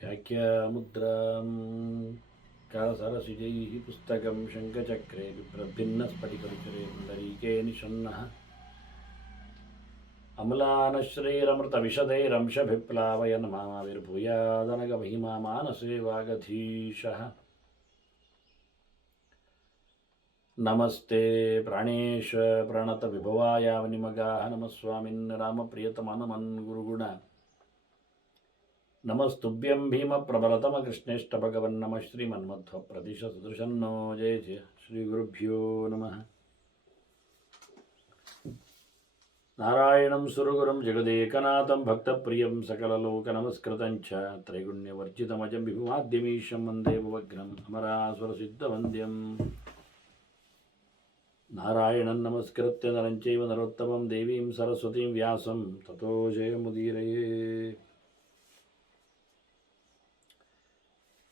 व्याख्यामुद्रां कालसरसिजैः पुस्तकं शङ्खचक्रे बिभ्रद्भिन्नस्फटिकरुचिरे पुण्डरीके निषण्णः अम्लानश्रीरमृतविशदैरंशभिप्लावयन् मामाविर्भूयादनगमहिमा मानसे वागधीशः। नमस्ते प्राणेश प्रणतविभवायावनिमगाः नमस्वामिन् रामप्रियतमनमन् गुरुगुण नमस्तुभ्यं भीमप्रबलतमकृष्णेष्टभगवन्नमः श्रीमन्मध्वप्रदिशसदृशन्नो जय जय श्रीगुरुभ्यो नमः। नारायणं सुरगुरुं जगदेकनाथं भक्तप्रियं सकललोकनमस्कृतं च त्रैगुण्यवर्जितमजं विभुमाद्यमीशं वन्दे भवग्नम् अमरासुरसिद्धवन्द्यम्। नारायणं नमस्कृत्य नरं चैव नरोत्तमं देवीं सरस्वतीं व्यासं ततो जयमुदीरये।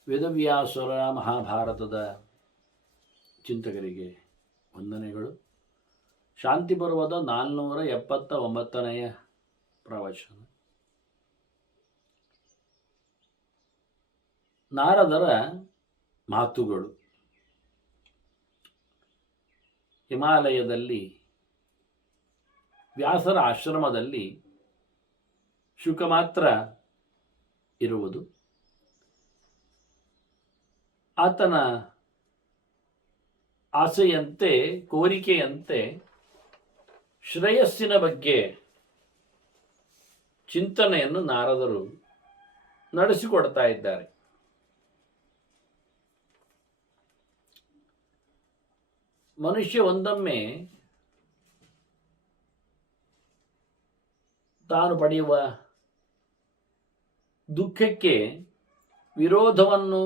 ವೇದವ್ಯಾಸರ ಮಹಾಭಾರತದ ಚಿಂತಕರಿಗೆ ವಂದನೆಗಳು. ಶಾಂತಿ ಪರ್ವದ 479ನೆಯ ಪ್ರವಚನ. ನಾರದರ ಮಾತುಗಳು. ಹಿಮಾಲಯದಲ್ಲಿ ವ್ಯಾಸರ ಆಶ್ರಮದಲ್ಲಿ ಶುಕ ಮಾತ್ರ ಇರುವುದು. ಆತನ ಆಸೆಯಂತೆ, ಕೋರಿಕೆಯಂತೆ ಶ್ರೇಯಸ್ಸಿನ ಬಗ್ಗೆ ಚಿಂತನೆಯನ್ನು ನಾರದರು ನಡೆಸಿಕೊಡ್ತಾ ಇದ್ದಾರೆ. ಮನುಷ್ಯ ಒಂದೊಮ್ಮೆ ತಾನು ಪಡೆಯುವ ದುಃಖಕ್ಕೆ ವಿರೋಧವನ್ನು,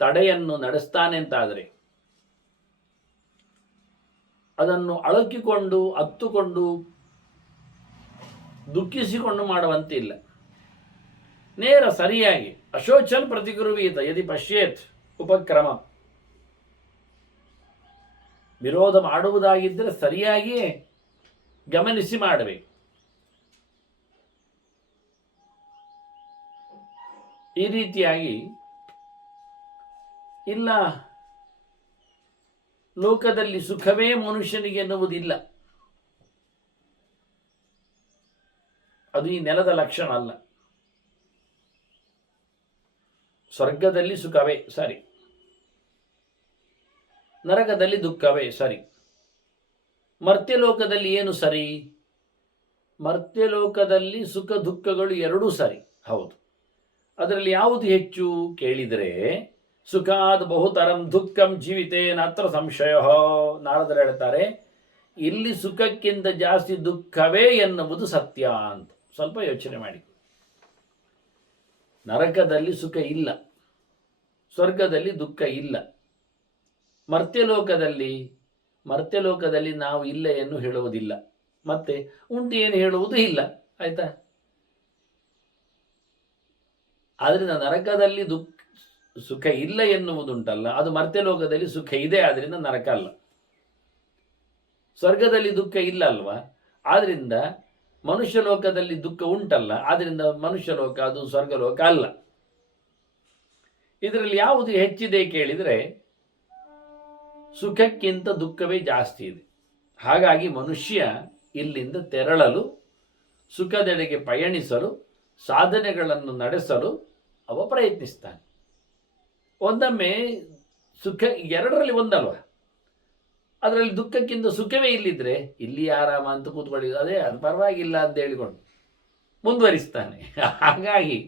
ತಡೆಯನ್ನು ನಡೆಸ್ತಾನೆ ಅಂತಾದರೆ ಅದನ್ನು ಅಳಕಿಕೊಂಡು, ಅತ್ತುಕೊಂಡು, ದುಃಖಿಸಿಕೊಂಡು ಮಾಡುವಂತಿಲ್ಲ. ನೇರ ಸರಿಯಾಗಿ ಅಶೋಚನ್ ಪ್ರತಿಗುರುವೀತ ಯದಿ ಪಶ್ಯೇತ್ ಉಪಕ್ರಮ. ವಿರೋಧ ಮಾಡುವುದಾಗಿದ್ದರೆ ಸರಿಯಾಗಿಯೇ ಗಮನಿಸಿ ಮಾಡಬೇಕು. ಈ ರೀತಿಯಾಗಿ ಇಲ್ಲ, ಲೋಕದಲ್ಲಿ ಸುಖವೇ ಮನುಷ್ಯನಿಗೆ ಎನ್ನುವುದಿಲ್ಲ. ಅದು ಈ ನೆಲದ ಲಕ್ಷಣ ಅಲ್ಲ. ಸ್ವರ್ಗದಲ್ಲಿ ಸುಖವೇ ಸರಿ, ನರಕದಲ್ಲಿ ದುಃಖವೇ ಸರಿ. ಮರ್ತ್ಯಲೋಕದಲ್ಲಿ ಏನು ಸರಿ? ಮರ್ತ್ಯಲೋಕದಲ್ಲಿ ಸುಖ ದುಃಖಗಳು ಎರಡೂ ಸರಿ, ಹೌದು. ಅದರಲ್ಲಿ ಯಾವುದು ಹೆಚ್ಚು ಕೇಳಿದರೆ ಸುಖಾದ್ ಬಹುತರಂ ದುಃಖಂ ಜೀವಿತೇನ ಅತ್ರ ಸಂಶಯ. ನಾರದರು ಹೇಳ್ತಾರೆ, ಇಲ್ಲಿ ಸುಖಕ್ಕಿಂತ ಜಾಸ್ತಿ ದುಃಖವೇ ಎನ್ನುವುದು ಸತ್ಯ ಅಂತ. ಸ್ವಲ್ಪ ಯೋಚನೆ ಮಾಡಿ. ನರಕದಲ್ಲಿ ಸುಖ ಇಲ್ಲ, ಸ್ವರ್ಗದಲ್ಲಿ ದುಃಖ ಇಲ್ಲ. ಮರ್ತ್ಯಲೋಕದಲ್ಲಿ ನಾವು ಇಲ್ಲ ಎಂದು ಹೇಳುವುದಿಲ್ಲ, ಮತ್ತೆ ಉಂಟು ಏನು ಹೇಳುವುದು ಇಲ್ಲ. ಆಯ್ತಾ? ಆದ್ರಿಂದ ನರಕದಲ್ಲಿ ಸುಖ ಇಲ್ಲ ಎನ್ನುವುದುಂಟಲ್ಲ, ಅದು ಮರ್ತ್ಯಲೋಕದಲ್ಲಿ ಸುಖ ಇದೆ, ಆದ್ರಿಂದ ನರಕ ಅಲ್ಲ. ಸ್ವರ್ಗದಲ್ಲಿ ದುಃಖ ಇಲ್ಲ ಅಲ್ವಾ, ಆದ್ರಿಂದ ಮನುಷ್ಯ ಲೋಕದಲ್ಲಿ ದುಃಖ ಉಂಟಲ್ಲ, ಆದ್ರಿಂದ ಮನುಷ್ಯ ಲೋಕ ಅದು ಸ್ವರ್ಗಲೋಕ ಅಲ್ಲ. ಇದರಲ್ಲಿ ಯಾವುದು ಹೆಚ್ಚಿದೆ ಕೇಳಿದರೆ ಸುಖಕ್ಕಿಂತ ದುಃಖವೇ ಜಾಸ್ತಿ ಇದೆ. ಹಾಗಾಗಿ ಮನುಷ್ಯ ಇಲ್ಲಿಂದ ತೆರಳಲು, ಸುಖದೆಡೆಗೆ ಪಯಣಿಸಲು, ಸಾಧನೆಗಳನ್ನು ನಡೆಸಲು ಅವ ಪ್ರಯತ್ನಿಸ್ತಾನೆ. ಒಂದೊಮ್ಮೆ ಸುಖ ಎರಡರಲ್ಲಿ ಒಂದಲ್ವ, ಅದರಲ್ಲಿ ದುಃಖಕ್ಕಿಂತ ಸುಖವೇ ಇಲ್ಲಿದ್ರೆ ಇಲ್ಲಿ ಆರಾಮ ಅಂತ ಕೂತ್ಕೊಳ್ಳಿ, ಅದೇ ಅದು ಪರವಾಗಿಲ್ಲ ಅಂತ ಹೇಳಿಕೊಂಡು ಮುಂದುವರಿಸ್ತಾನೆ. ಹಾಗಾಗಿ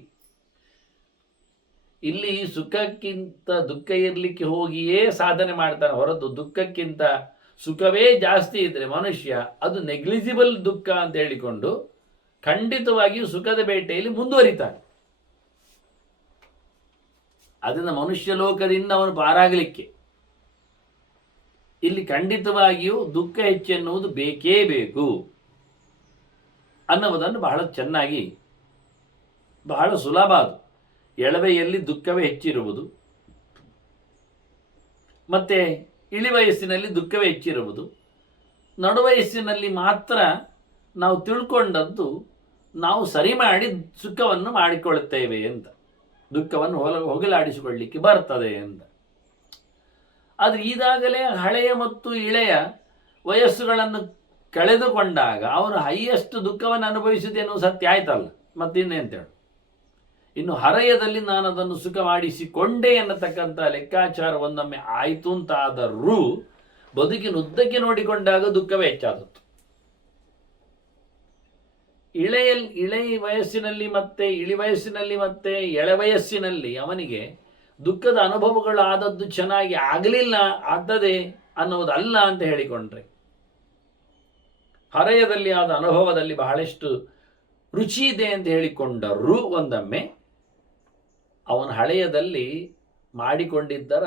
ಇಲ್ಲಿ ಸುಖಕ್ಕಿಂತ ದುಃಖ ಇರಲಿಕ್ಕೆ ಹೋಗಿಯೇ ಸಾಧನೆ ಮಾಡ್ತಾನೆ ಹೊರತು ದುಃಖಕ್ಕಿಂತ ಸುಖವೇ ಜಾಸ್ತಿ ಇದ್ರೆ ಮನುಷ್ಯ ಅದು ನೆಗ್ಲಿಜಿಬಲ್ ದುಃಖ ಅಂತ ಹೇಳಿಕೊಂಡು ಖಂಡಿತವಾಗಿಯೂ ಸುಖದ ಬೇಟೆಯಲ್ಲಿ ಮುಂದುವರಿತಾನೆ. ಅದನ್ನು ಮನುಷ್ಯ ಲೋಕದಿಂದ ಅವನು ಪಾರಾಗಲಿಕ್ಕೆ ಇಲ್ಲಿ ಖಂಡಿತವಾಗಿಯೂ ದುಃಖ ಹೆಚ್ಚೆನ್ನುವುದು ಬೇಕೇ ಬೇಕು ಅನ್ನುವುದನ್ನು ಬಹಳ ಚೆನ್ನಾಗಿ, ಬಹಳ ಸುಲಭ. ಅದು ಎಳವೆಯಲ್ಲಿ ದುಃಖವೇ ಹೆಚ್ಚಿರುವುದು, ಮತ್ತೆ ಇಳಿ ವಯಸ್ಸಿನಲ್ಲಿ ದುಃಖವೇ ಹೆಚ್ಚಿರುವುದು, ನಡುವಯಸ್ಸಿನಲ್ಲಿ ಮಾತ್ರ ನಾವು ತಿಳ್ಕೊಂಡದ್ದು ನಾವು ಸರಿ ಮಾಡಿ ಸುಖವನ್ನು ಮಾಡಿಕೊಳ್ಳುತ್ತೇವೆ ಅಂತ, ದುಃಖವನ್ನು ಹೋಗಲಾಡಿಸಿಕೊಳ್ಳಿಕ್ಕೆ ಬರ್ತದೆ ಅಂತ. ಆದರೆ ಈಗಾಗಲೇ ಹಳೆಯ ಮತ್ತು ಇಳೆಯ ವಯಸ್ಸುಗಳನ್ನು ಕಳೆದುಕೊಂಡಾಗ ಅವನು ಹೈಯೆಸ್ಟ್ ದುಃಖವನ್ನು ಅನುಭವಿಸಿದ್ದೇನೋ ಸತ್ಯ ಆಯ್ತಲ್ಲ, ಮತ್ತಿನ್ನೇಂತೇಳು. ಇನ್ನು ಹರೆಯದಲ್ಲಿ ನಾನು ಅದನ್ನು ಸುಖ ಮಾಡಿಸಿಕೊಂಡೆ ಎನ್ನತಕ್ಕಂಥ ಲೆಕ್ಕಾಚಾರ ಒಂದೊಮ್ಮೆ ಆಯಿತು ಅಂತಾದರೂ ಬದುಕಿನುದ್ದಕ್ಕೆ ನೋಡಿಕೊಂಡಾಗ ದುಃಖವೇ ಹೆಚ್ಚಾದದ್ದು. ಇಳಿ ವಯಸ್ಸಿನಲ್ಲಿ ಮತ್ತೆ ಇಳಿ ವಯಸ್ಸಿನಲ್ಲಿ ಮತ್ತೆ ಎಳೆ ವಯಸ್ಸಿನಲ್ಲಿ ಅವನಿಗೆ ದುಃಖದ ಅನುಭವಗಳು ಆದದ್ದು ಚೆನ್ನಾಗಿ ಆಗಲಿಲ್ಲ, ಆಗ್ತದೆ ಅನ್ನೋದಲ್ಲ ಅಂತ ಹೇಳಿಕೊಂಡ್ರೆ, ಹರೆಯದಲ್ಲಿ ಆದ ಅನುಭವದಲ್ಲಿ ಬಹಳಷ್ಟು ರುಚಿ ಇದೆ ಅಂತ ಹೇಳಿಕೊಂಡರೂ ಒಂದೊಮ್ಮೆ ಅವನ ಹಳೆಯದಲ್ಲಿ ಮಾಡಿಕೊಂಡಿದ್ದರ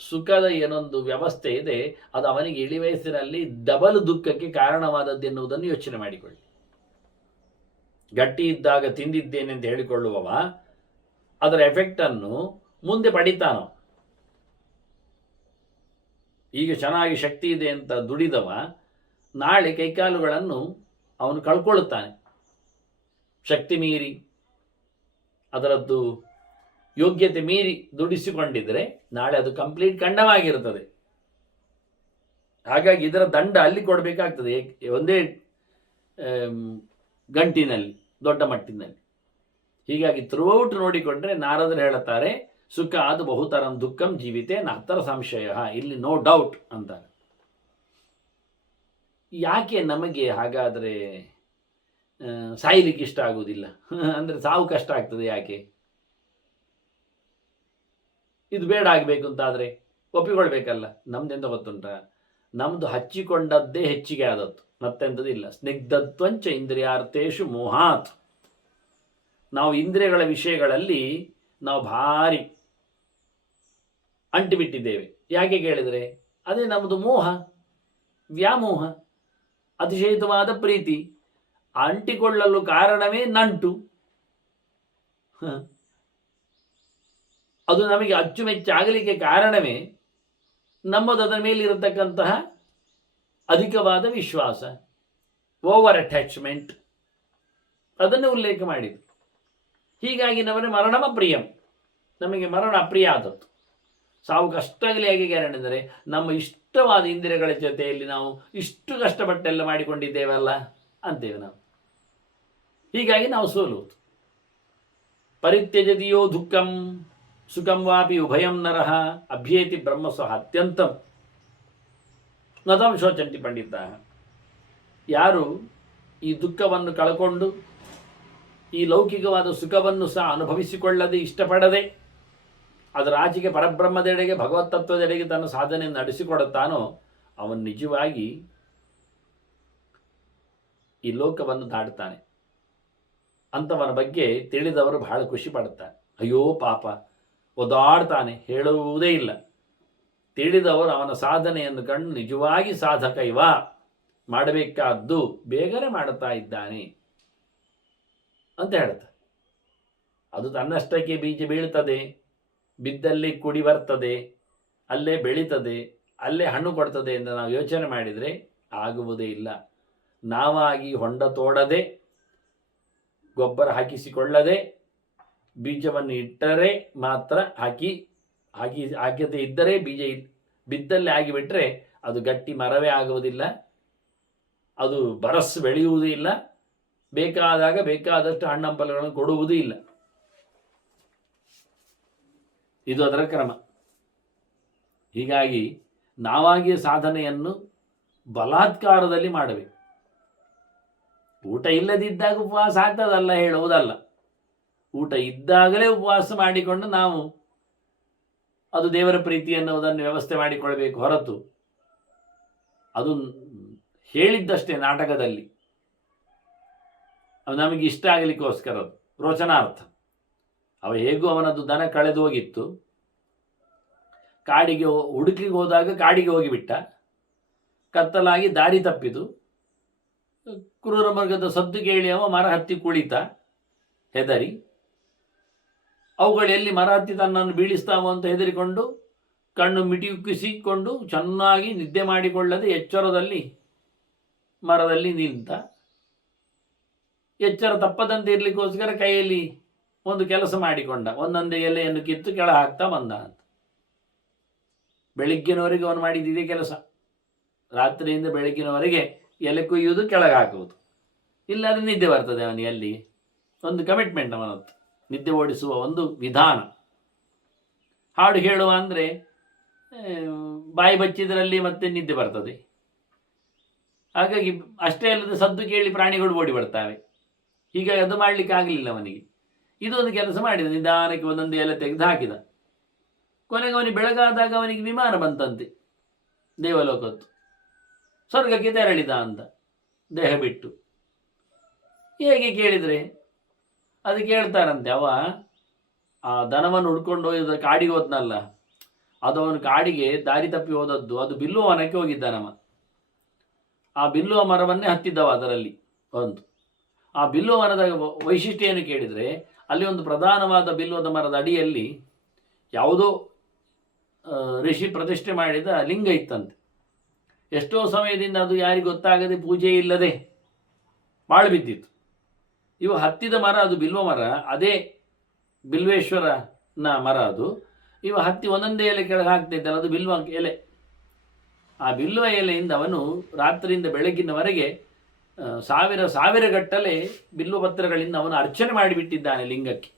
ಸುಖದ ಏನೊಂದು ವ್ಯವಸ್ಥೆ ಇದೆ, ಅದು ಅವನಿಗೆ ಇಳಿ ವಯಸ್ಸಿನಲ್ಲಿ ಡಬಲ್ ದುಃಖಕ್ಕೆ ಕಾರಣವಾದದ್ದು ಎನ್ನುವುದನ್ನು ಯೋಚನೆ ಮಾಡಿಕೊಳ್ಳಿ. ಗಟ್ಟಿ ಇದ್ದಾಗ ತಿಂದಿದ್ದೇನೆ ಅಂತ ಹೇಳಿಕೊಳ್ಳುವವ ಅದರ ಎಫೆಕ್ಟನ್ನು ಮುಂದೆ ಪಡಿತಾನೋ. ಈಗ ಚೆನ್ನಾಗಿ ಶಕ್ತಿ ಇದೆ ಅಂತ ದುಡಿದವ ನಾಳೆ ಕೈಕಾಲುಗಳನ್ನು ಅವನು ಕಳ್ಕೊಳ್ಳುತ್ತಾನೆ. ಶಕ್ತಿ ಮೀರಿ, ಅದರದ್ದು ಯೋಗ್ಯತೆ ಮೀರಿ ದುಡಿಸಿಕೊಂಡಿದ್ರೆ ನಾಳೆ ಅದು ಕಂಪ್ಲೀಟ್ ಖಂಡವಾಗಿರುತ್ತದೆ. ಹಾಗಾಗಿ ಇದರ ದಂಡ ಅಲ್ಲಿ ಕೊಡಬೇಕಾಗ್ತದೆ, ಒಂದೇ ಗಂಟಿನಲ್ಲಿ, ದೊಡ್ಡ ಮಟ್ಟಿನಲ್ಲಿ. ಹೀಗಾಗಿ ಥ್ರೂಔಟ್ ನೋಡಿಕೊಂಡ್ರೆ ನಾರದರು ಹೇಳುತ್ತಾರೆ, ಸುಖ ಅದು ಬಹುತರಂ ದುಃಖಂ ಜೀವಿತೆ ನಾತ್ರ ಸಂಶಯ, ಇಲ್ಲಿ ನೋ ಡೌಟ್ ಅಂತಾರೆ. ಯಾಕೆ ನಮಗೆ ಹಾಗಾದರೆ ಸಾಯ್ಲಿಕ್ಕೆ ಇಷ್ಟ ಆಗುವುದಿಲ್ಲ? ಅಂದರೆ ಸಾವು ಕಷ್ಟ ಆಗ್ತದೆ ಯಾಕೆ? ಇದು ಬೇಡ ಆಗಬೇಕು ಅಂತಾದರೆ ಒಪ್ಪಿಕೊಳ್ಬೇಕಲ್ಲ. ನಮ್ದೆಂತ ಗೊತ್ತುಂಟ, ನಮ್ಮದು ಹಚ್ಚಿಕೊಂಡದ್ದೇ ಹೆಚ್ಚಿಗೆ ಆದದ್ದು, ಮತ್ತೆಂಥದಿಲ್ಲ. ಸ್ನಿಗ್ಧತ್ವಂಚ ಇಂದ್ರಿಯಾರ್ಥೇಶು ಮೋಹಾತ್. ನಾವು ಇಂದ್ರಿಯಗಳ ವಿಷಯಗಳಲ್ಲಿ ನಾವು ಭಾರಿ ಅಂಟಿಬಿಟ್ಟಿದ್ದೇವೆ. ಯಾಕೆ ಕೇಳಿದರೆ ಅದೇ ನಮ್ಮದು ಮೋಹ, ವ್ಯಾಮೋಹ, ಅತಿಶಯಿತವಾದ ಪ್ರೀತಿ. ಅಂಟಿಕೊಳ್ಳಲು ಕಾರಣವೇ ನಂಟು. ಅದು ನಮಗೆ ಅಚ್ಚುಮೆಚ್ಚಾಗಲಿಕ್ಕೆ ಕಾರಣವೇ ನಮ್ಮದು ಅದರ ಮೇಲಿರತಕ್ಕಂತಹ ಅಧಿಕವಾದ ವಿಶ್ವಾಸ, ಓವರ್ ಅಟ್ಯಾಚ್ಮೆಂಟ್. ಅದನ್ನೇ ಉಲ್ಲೇಖ ಮಾಡಿದರು. ಹೀಗಾಗಿ ನಮಗೆ ಮರಣಮ ಪ್ರಿಯಂ, ನಮಗೆ ಮರಣ ಅಪ್ರಿಯ ಆದದ್ದು. ಸಾವು ಕಷ್ಟ ಆಗಲಿ. ಹೇಗೆ ಕಾರಣ ಎಂದರೆ ನಮ್ಮ ಇಷ್ಟವಾದ ಇಂದ್ರಿಯಗಳ ಜೊತೆಯಲ್ಲಿ ನಾವು ಇಷ್ಟು ಕಷ್ಟಪಟ್ಟೆಲ್ಲ ಮಾಡಿಕೊಂಡಿದ್ದೇವಲ್ಲ ಅಂತೇವೆ ನಾವು. ಹೀಗಾಗಿ ನಾವು ಸೋಲುವುದು. ಪರಿತ್ಯಜದಿಯೋ ದುಃಖಂ ಸುಖಂ ವಾಪಿ ಉಭಯಂ ನರಃ ಅಭ್ಯೇತಿ ಬ್ರಹ್ಮಸ್ವಃ ಅತ್ಯಂತಂ ನತಂ ಶೋಚಂತಿ ಪಂಡಿತ. ಯಾರು ಈ ದುಃಖವನ್ನು ಕಳ್ಕೊಂಡು ಈ ಲೌಕಿಕವಾದ ಸುಖವನ್ನು ಸಹ ಅನುಭವಿಸಿಕೊಳ್ಳದೆ, ಇಷ್ಟಪಡದೆ, ಅದರ ಆಚೆಗೆ ಪರಬ್ರಹ್ಮದೆಡೆಗೆ, ಭಗವತ್ ತತ್ವದೆಡೆಗೆ ತನ್ನ ಸಾಧನೆಯನ್ನು ನಡೆಸಿಕೊಡುತ್ತಾನೋ ಅವನು ನಿಜವಾಗಿ ಈ ಲೋಕವನ್ನು ದಾಡುತ್ತಾನೆ. ಅಂಥವನ ಬಗ್ಗೆ ತಿಳಿದವರು ಬಹಳ ಖುಷಿ ಪಡುತ್ತಾರೆ. ಅಯ್ಯೋ ಪಾಪ, ಒದಾಡ್ತಾನೆ, ಹೇಳುವುದೇ ಇಲ್ಲ. ತಿಳಿದವರು ಅವನ ಸಾಧನೆಯನ್ನು ಕಂಡು ನಿಜವಾಗಿ ಸಾಧಕ ಇವ, ಮಾಡಬೇಕಾದ್ದು ಬೇಗನೆ ಮಾಡುತ್ತಾ ಇದ್ದಾನೆ ಅಂತ ಹೇಳ್ತಾರೆ. ಅದು ತನ್ನಷ್ಟಕ್ಕೆ ಬೀಜ ಬೀಳ್ತದೆ, ಬಿದ್ದಲ್ಲಿ ಕುಡಿ ಬರ್ತದೆ, ಅಲ್ಲೇ ಬೆಳೀತದೆ, ಅಲ್ಲೇ ಹಣ್ಣು ಕೊಡ್ತದೆ ಎಂದು ನಾವು ಯೋಚನೆ ಮಾಡಿದರೆ ಆಗುವುದೇ ಇಲ್ಲ. ನಾವಾಗಿ ಹೊಂಡ ತೋಡದೆ, ಗೊಬ್ಬರ ಹಾಕಿಸಿಕೊಳ್ಳದೆ, ಬೀಜವನ್ನು ಇಟ್ಟರೆ ಮಾತ್ರ ಹಾಕದೆ ಇದ್ದರೆ ಬೀಜ ಬಿದ್ದಲ್ಲಿ ಆಗಿಬಿಟ್ರೆ ಅದು ಗಟ್ಟಿ ಮರವೇ ಆಗುವುದಿಲ್ಲ, ಅದು ಬರಸ್ಸು ಬೆಳೆಯುವುದೂ ಇಲ್ಲ, ಬೇಕಾದಾಗ ಬೇಕಾದಷ್ಟು ಹಣ್ಣಂಪಲಗಳನ್ನು ಕೊಡುವುದೂ ಇಲ್ಲ. ಇದು ಅದರ ಕ್ರಮ. ಹೀಗಾಗಿ ನಾವಾಗಿ ಸಾಧನೆಯನ್ನು ಬಲಾತ್ಕಾರದಲ್ಲಿ ಮಾಡಬೇಕು. ಊಟ ಇಲ್ಲದಿದ್ದಾಗ ಉಪವಾಸ ಆಗ್ತದಲ್ಲ ಹೇಳುವುದಲ್ಲ. ಊಟ ಇದ್ದಾಗಲೇ ಉಪವಾಸ ಮಾಡಿಕೊಂಡು ನಾವು ಅದು ದೇವರ ಪ್ರೀತಿ ಅನ್ನೋದನ್ನು ವ್ಯವಸ್ಥೆ ಮಾಡಿಕೊಳ್ಬೇಕು ಹೊರತು ಅದು ಹೇಳಿದ್ದಷ್ಟೇ ನಾಟಕದಲ್ಲಿ, ಅದು ನಮಗೆ ಇಷ್ಟ ಆಗಲಿಕ್ಕೋಸ್ಕರ, ಅದು ರೋಚನಾರ್ಥ. ಅವ ಹೇಗೂ ಅವನದ್ದು ದನ ಕಳೆದು ಹೋಗಿತ್ತು, ಕಾಡಿಗೆ ಹುಡುಕಿಗೆ ಹೋದಾಗ ಕಾಡಿಗೆ ಹೋಗಿಬಿಟ್ಟ, ಕತ್ತಲಾಗಿ ದಾರಿ ತಪ್ಪಿತು, ಕ್ರೂರ ಮೃಗದ ಸದ್ದು ಕೇಳಿ ಅವ ಮರ ಹತ್ತಿ ಕುಳಿತ ಹೆದರಿ. ಅವುಗಳು ಎಲ್ಲಿ ಮರ ಹತ್ತಿ ತನ್ನನ್ನು ಬೀಳಿಸ್ತಾವೋ ಅಂತ ಹೆದರಿಕೊಂಡು ಕಣ್ಣು ಮಿಟಿಯುಕ್ಕಿಸಿಕೊಂಡು ಚೆನ್ನಾಗಿ ನಿದ್ದೆ ಮಾಡಿಕೊಳ್ಳದೆ ಎಚ್ಚರದಲ್ಲಿ ಮರದಲ್ಲಿ ನಿಂತ. ಎಚ್ಚರ ತಪ್ಪದಂತೆ ಇರಲಿಕ್ಕೋಸ್ಕರ ಕೈಯಲ್ಲಿ ಒಂದು ಕೆಲಸ ಮಾಡಿಕೊಂಡ, ಒಂದೊಂದೇ ಎಲೆಯನ್ನು ಕಿತ್ತು ಕೆಳ ಹಾಕ್ತಾ ಬಂದ ಅಂತ. ಬೆಳಿಗ್ಗಿನವರೆಗೆ ಅವನು ಮಾಡಿದ್ದಿದೆ ಕೆಲಸ. ರಾತ್ರಿಯಿಂದ ಬೆಳಗ್ಗಿನವರೆಗೆ ಎಲೆ ಕುಯ್ಯುವುದು, ಕೆಳಗೆ ಹಾಕುವುದು. ಇಲ್ಲಾದ್ರೆ ನಿದ್ದೆ ಬರ್ತದೆ ಅವನಿಗೆ. ಅಲ್ಲಿ ಒಂದು ಕಮಿಟ್ಮೆಂಟ್ ಅವನದ್ದು, ನಿದ್ದೆ ಓಡಿಸುವ ಒಂದು ವಿಧಾನ. ಹಾಡು ಹೇಳುವ ಅಂದರೆ ಬಾಯಿ ಬಚ್ಚಿದ್ರಲ್ಲಿ ಮತ್ತೆ ನಿದ್ದೆ ಬರ್ತದೆ. ಹಾಗಾಗಿ ಅಷ್ಟೇ ಅಲ್ಲದೆ ಸದ್ದು ಕೇಳಿ ಪ್ರಾಣಿಗಳು ಓಡಿ ಬರ್ತವೆ. ಹೀಗಾಗಿ ಅದು ಮಾಡಲಿಕ್ಕೆ ಆಗಲಿಲ್ಲ ಅವನಿಗೆ. ಇದೊಂದು ಕೆಲಸ ಮಾಡಿದ, ನಿಧಾನಕ್ಕೆ ಒಂದೊಂದು ಎಲೆ ತೆಗೆದು ಹಾಕಿದ. ಕೊನೆಗೆ ಅವನಿಗೆ ಬೆಳಗಾದಾಗ ಅವನಿಗೆ ವಿಮಾನ ಬಂತಂತೆ, ದೇವಲೋಕತ್ತು. ಸ್ವರ್ಗಕ್ಕೆ ತೆರಳಿದ ಅಂತ, ದೇಹ ಬಿಟ್ಟು. ಹೇಗೆ ಕೇಳಿದರೆ ಅದು ಕೇಳ್ತಾರಂತೆ, ಅವ ಆ ದನವನ್ನು ಹುಡ್ಕೊಂಡು ಹೋದ ಕಾಡಿಗೆ ಹೋದ್ನಲ್ಲ, ಅದು ಅವನು ಕಾಡಿಗೆ ದಾರಿ ತಪ್ಪಿ ಹೋದದ್ದು. ಅದು ಬಿಲ್ಲುವ ವನಕ್ಕೆ ಹೋಗಿದ್ದಾನವ. ಆ ಬಿಲ್ಲುವ ಮರವನ್ನೇ ಹತ್ತಿದ್ದವ ಅದರಲ್ಲಿ ಒಂದು. ಆ ಬಿಲ್ಲುವ ಮರದ ವೈಶಿಷ್ಟ್ಯ ಏನು ಕೇಳಿದರೆ, ಅಲ್ಲಿ ಒಂದು ಪ್ರಧಾನವಾದ ಬಿಲ್ಲುವದ ಮರದ ಅಡಿಯಲ್ಲಿ ಯಾವುದೋ ಋಷಿ ಪ್ರತಿಷ್ಠೆ ಮಾಡಿದ ಲಿಂಗ ಇತ್ತಂತೆ. ಎಷ್ಟೋ ಸಮಯದಿಂದ ಅದು ಯಾರಿಗೆ ಗೊತ್ತಾಗದೆ, ಪೂಜೆ ಇಲ್ಲದೆ ಬಾಳು ಬಿದ್ದಿತ್ತು. ಇವು ಹತ್ತಿದ ಮರ, ಅದು ಬಿಲ್ವ ಮರ, ಅದೇ ಬಿಲ್ವೇಶ್ವರನ ಮರ ಅದು. ಇವ ಹತ್ತಿ ಒಂದೊಂದೇ ಎಲೆ ಕೆಳಗೆ ಹಾಕ್ತಿದ್ದಲ್ಲ, ಅದು ಬಿಲ್ವ ಎಲೆ. ಆ ಬಿಲ್ವ ಎಲೆಯಿಂದ ಅವನು ರಾತ್ರಿಯಿಂದ ಬೆಳಗಿನವರೆಗೆ ಸಾವಿರ ಗಟ್ಟಲೆ ಬಿಲ್ವ ಪತ್ರಗಳಿಂದ ಅವನು ಅರ್ಚನೆ ಮಾಡಿಬಿಟ್ಟಿದ್ದಾನೆ ಲಿಂಗಕ್ಕೆ.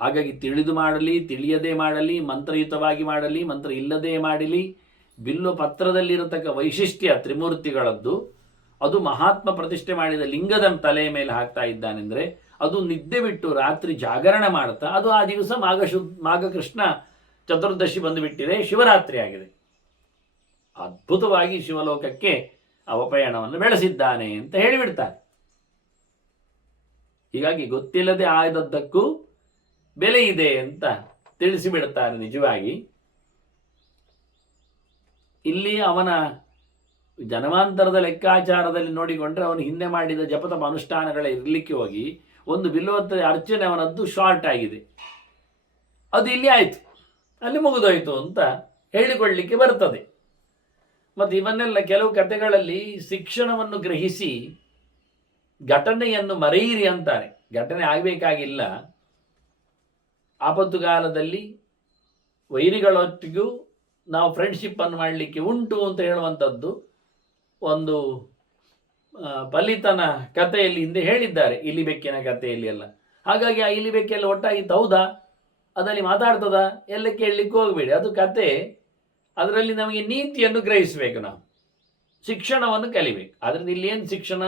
ಹಾಗಾಗಿ ತಿಳಿದು ಮಾಡಲಿ, ತಿಳಿಯದೇ ಮಾಡಲಿ, ಮಂತ್ರಯುತವಾಗಿ ಮಾಡಲಿ, ಮಂತ್ರ ಇಲ್ಲದೇ ಮಾಡಲಿ, ಬಿಲ್ವ ಪತ್ರದಲ್ಲಿರತಕ್ಕ ವೈಶಿಷ್ಟ್ಯ ತ್ರಿಮೂರ್ತಿಗಳದ್ದು, ಅದು ಮಹಾತ್ಮ ಪ್ರತಿಷ್ಠೆ ಮಾಡಿದ ಲಿಂಗದ ತಲೆಯ ಮೇಲೆ ಹಾಕ್ತಾ ಇದ್ದಾನೆಂದರೆ, ಅದು ನಿದ್ದೆ ಬಿಟ್ಟು ರಾತ್ರಿ ಜಾಗರಣೆ ಮಾಡ್ತಾ, ಅದು ಆ ದಿವಸ ಮಾಘ ಕೃಷ್ಣ ಚತುರ್ದಶಿ ಬಂದುಬಿಟ್ಟಿದೆ, ಶಿವರಾತ್ರಿ ಆಗಿದೆ. ಅದ್ಭುತವಾಗಿ ಶಿವಲೋಕಕ್ಕೆ ಅವಪಯಣವನ್ನು ಬೆಳೆಸಿದ್ದಾನೆ ಅಂತ ಹೇಳಿಬಿಡ್ತಾರೆ. ಹೀಗಾಗಿ ಗೊತ್ತಿಲ್ಲದೆ ಆದದ್ದಕ್ಕೂ ಬೆಲೆ ಇದೆ ಅಂತ ತಿಳಿಸಿಬಿಡುತ್ತಾರೆ. ನಿಜವಾಗಿ ಇಲ್ಲಿ ಅವನ ಜನ್ಮಾಂತರದ ಲೆಕ್ಕಾಚಾರದಲ್ಲಿ ನೋಡಿಕೊಂಡ್ರೆ, ಅವನು ಹಿಂದೆ ಮಾಡಿದ ಜಪತಪ ಅನುಷ್ಠಾನಗಳ ಇರಲಿಕ್ಕೆ ಹೋಗಿ ಒಂದು ಬಿಲ್ಲುವತ್ತ ಅರ್ಚನೆ ಅವನದ್ದು ಶಾರ್ಟ್ ಆಗಿದೆ. ಅದು ಇಲ್ಲಿ ಆಯಿತು, ಅಲ್ಲಿ ಮುಗಿದೋಯ್ತು ಅಂತ ಹೇಳಿಕೊಳ್ಳಲಿಕ್ಕೆ ಬರ್ತದೆ. ಮತ್ತು ಇವನ್ನೆಲ್ಲ ಕೆಲವು ಕಥೆಗಳಲ್ಲಿ ಶಿಕ್ಷಣವನ್ನು ಗ್ರಹಿಸಿ ಘಟನೆಯನ್ನು ಮರೆಯಿರಿ ಅಂತಾರೆ. ಘಟನೆ ಆಗಬೇಕಾಗಿಲ್ಲ. ಆಪತ್ತುಗಾಲದಲ್ಲಿ ವೈರಿಗಳೊಟ್ಟಿಗೂ ನಾವು ಫ್ರೆಂಡ್ಶಿಪ್ಪನ್ನು ಮಾಡಲಿಕ್ಕೆ ಉಂಟು ಅಂತ ಹೇಳುವಂಥದ್ದು ಒಂದು ಪಲಿತನ ಕಥೆಯಲ್ಲಿ ಹಿಂದೆ ಹೇಳಿದ್ದಾರೆ, ಇಲಿಬೆಕ್ಕಿನ ಕಥೆಯಲ್ಲಿ ಎಲ್ಲ. ಹಾಗಾಗಿ ಆ ಇಲಿಬೆಕ್ಕೆಲ್ಲ ಒಟ್ಟಾಗಿತ್ತು, ಹೌದಾ, ಅದರಲ್ಲಿ ಮಾತಾಡ್ತದ ಎಲ್ಲ ಕೇಳಲಿಕ್ಕೆ ಹೋಗಬೇಡಿ, ಅದು ಕತೆ. ಅದರಲ್ಲಿ ನಮಗೆ ನೀತಿಯನ್ನು ಗ್ರಹಿಸಬೇಕು, ನಾವು ಶಿಕ್ಷಣವನ್ನು ಕಲಿಬೇಕು. ಅದರಿಂದ ಇಲ್ಲಿ ಏನು ಶಿಕ್ಷಣ?